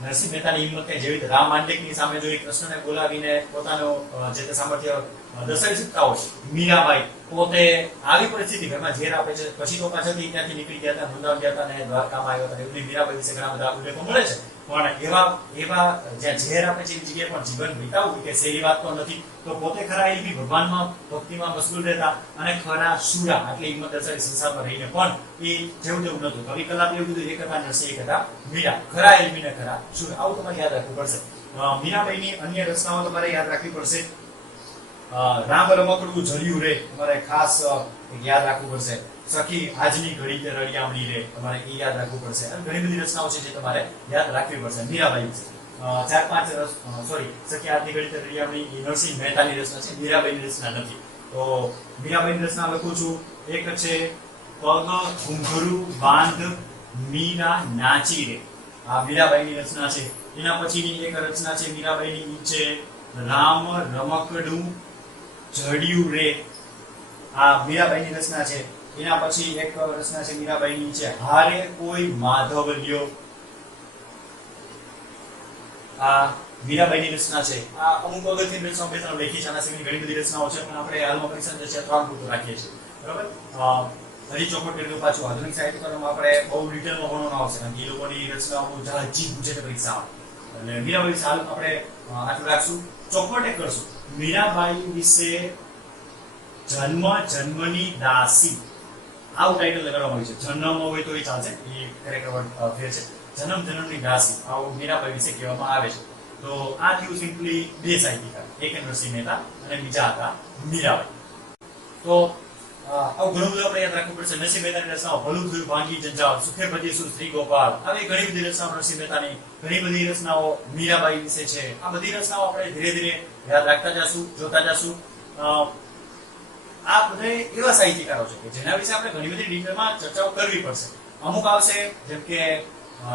નરસિંહ મહેતાની હિંમત કઈ જેવી રીતે રામ માંડલિકની સામે જોઈ કૃષ્ણને બોલાવીને પોતાનો જે તે સામર્થ્ય દર્શાવી શકતા હોય. મીરાબાઈ પોતે આવી પરિસ્થિતિ, ઘરમાં ઝેર આપે છે, પછી તો પાછળથી ત્યાંથી નીકળી ગયા હતા, વૃંદાવન ગયા હતા અને દ્વારકામાં આવ્યા હતા, એવી મીરાબાઈ વિશે ઘણા બધા ઉલ્લેખો મળે છે. પણ એવા જ્યાં ઝેર આપે છે એવી જગ્યાએ પણ જીવન વિતાવવું કે સહેલી વાત તો નથી. તો પોતે ખરા ઇલ્મી, ભગવાનમાં ભક્તિમાં મશગુલ રહેતા, અને ખરા શુરા, આટલી હિંમત દર્શાવી સંસારમાં રહીને પણ એ જેવું તેવું નતું. કવિ કલાપ એવું બધું, એક હતા નરસિંહ, એક હતા મીરા, ખરા ઇલ્મી ને ખરા શુરા. આવું તમારે યાદ રાખવું પડશે. મીરાબાઈની અન્ય રચનાઓ તમારે યાદ રાખવી પડશે. રામ રમકડું જળ્યું રે તમારે ખાસ યાદ રાખવું પડશે. સખી આજની ઘડી કે રળિયામણી રે તમારે એ યાદ રાખવું પડશે. અને ઘણી બધી રચનાઓ છે જે તમારે યાદ રાખવી પડશે મીરાબાઈ છે. 4-5 સખી આજની ઘડી કે રળિયામણી એ નરસિંહ મહેતાની રચના છે, મીરાબાઈની રચના નથી. તો મીરાબાઈની રચના લખું છું. એક છે પગ ઘૂંઘરું બાંધ મીરા નાચી રે, આ મીરાબાઈની રચના છે. એના પછીની એક રચના છે મીરાબાઈની, ઈ છે રામ રમકડું જડ્યું રે, આ મીરાબાઈની રચના છે. એના પછી એક રચના છે મીરાબાઈની છે હારે કોઈ માધવ લ્યો, આ મીરાબાઈની રચના છે. આ અમુક અગત્યની રચનાઓ બે ત્રણ લખી છે, આના સિવાયની ઘણી બધી રચનાઓ છે, પણ આપણે હાલમાં પરીક્ષા છે 3 પૂરતું રાખીએ છીએ, બરાબર. હરી ચોખવટ કર્યું પાછું આધુનિક સાહિત્યકારોમાં આપણે બહુ ડિટેલમાં ભણવાનું આવશે, કારણ કે એ લોકોની રચનાઓ ઝાજી પૂછે છે પરીક્ષામાં. એટલે મીરાબાઈ વિશે હાલ આપણે આટલું રાખશું. ચોખવટ કરશું મીરાબાઈ વિશે જન્મ જન્મની દાસી, આવું ટાઇટલ લગાડવામાં આવ્યું છે. જન્મ હોય તો એ ચાલશે, એ ખરેખર ફેર છે. જન્મ જન્મની દાસી, આવું મીરાબાઈ વિશે કહેવામાં આવે છે. તો આ થયું સિમ્પલી 2 સાહિત્યકાર, એક નરસિંહ મહેતા અને બીજા હતા મીરાબાઈ. તો આવું ઘણું બધું આપણે યાદ રાખવું પડશે. નરસિંહ મહેતાની રચનાઓ ભલું થયું ભાંગી જંજાળ, સુખે ભજી સુર શ્રી ગોપાલ, આવી ઘણી બધી રચનાઓ નરસિંહ મહેતાની, ઘણી બધી રચનાઓ મીરાબાઈ વિશે છે. આ બધી રચનાઓ આપણે ધીરે ધીરે યાદ રાખતા જશું, જોતા જશું. આ બધા એવા સાહિત્યકારો છે કે જેના વિશે આપણે ઘણી બધી ડિટેલમાં ચર્ચાઓ કરવી પડશે. અમુક આવશે જેમ કે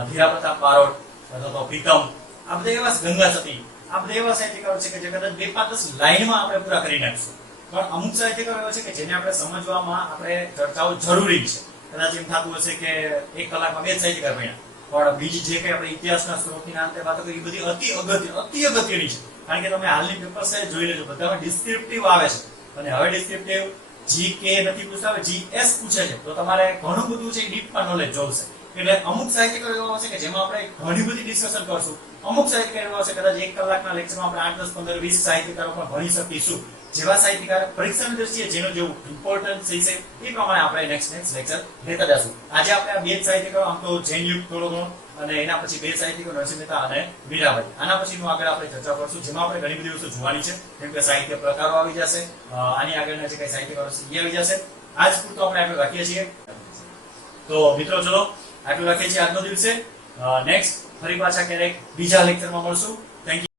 ધીરા પ્રતાપ બારોટ અથવા તો પ્રીતમ, આ બધા એવા, ગંગા સતી, આ બધા એવા સાહિત્યકારો છે કે જે કદાચ 2-5-10 લાઈનમાં આપણે પૂરા કરી નાખશું. પણ અમુક સાહિત્યકારો એવા છે કે જેને આપણે સમજવામાં આપણે ચર્ચાઓ જરૂરી છે. કદાચ એમ થતું હશે કે 1 કલાકમાં 2 સાહિત્યકાર ભણ્યા, પણ બીજી જે કંઈ આપણે ઇતિહાસના સ્ત્રોતની અંતે વાતો કરી એ બધી અતિ અગત્યની છે. કારણ કે તમે હાલની પેપર સાઈઝ જોઈ લેજો, બધામાં ડિસ્ક્રિપ્ટિવ આવે છે, અને હવે ડિસ્ક્રિપ્ટિવ GK નથી પૂછતા, હવે GS પૂછે છે. તો તમારે ઘણું બધું છે ડીપમાં નોલેજ જોશે. એટલે અમુક સાહિત્યકારો એવા હશે કે જેમાં આપણે ઘણી બધી ડિસ્કશન કરશું. અમુક સાહિત્યકાર એવા હશે કદાચ 1 કલાકના લેક્ચરમાં આપણે 8, 10, 15, 20 સાહિત્યકારો પણ ભણી શકીશું. જેવા સાહિત્યકાર પરીક્ષાની દ્રષ્ટિએ જેનું જેવું ઇમ્પોર્ટન્સ છે એ પ્રમાણે આપણે નેક્સ્ટ લેક્ચર લેતા જશું. આજે આપણે આ 2 સાહિત્યકારો, આમ તો જૈનયુગ થોડો ઘણો, અને એના પછી 2 સાહિત્યકારો નરસિંહ મહેતા અને મીરાબાઈ. આના પછીનું આગળ આપણે ચર્ચા કરશું, જેમાં આપણે ઘણી બધી વસ્તુ જોવાની છે, જેમ કે સાહિત્ય પ્રકારો આવી જશે, આની આગળના જે કઈ સાહિત્યકારો છે એ આવી જશે. આજ પૂરતો આપણે આટલું રાખીએ છીએ. તો મિત્રો ચલો આટલું રાખીએ છીએ આજનો દિવસે. નેક્સ્ટ ફરી પાછા ક્યારેક બીજા લેક્ચરમાં મળશું. Thank you.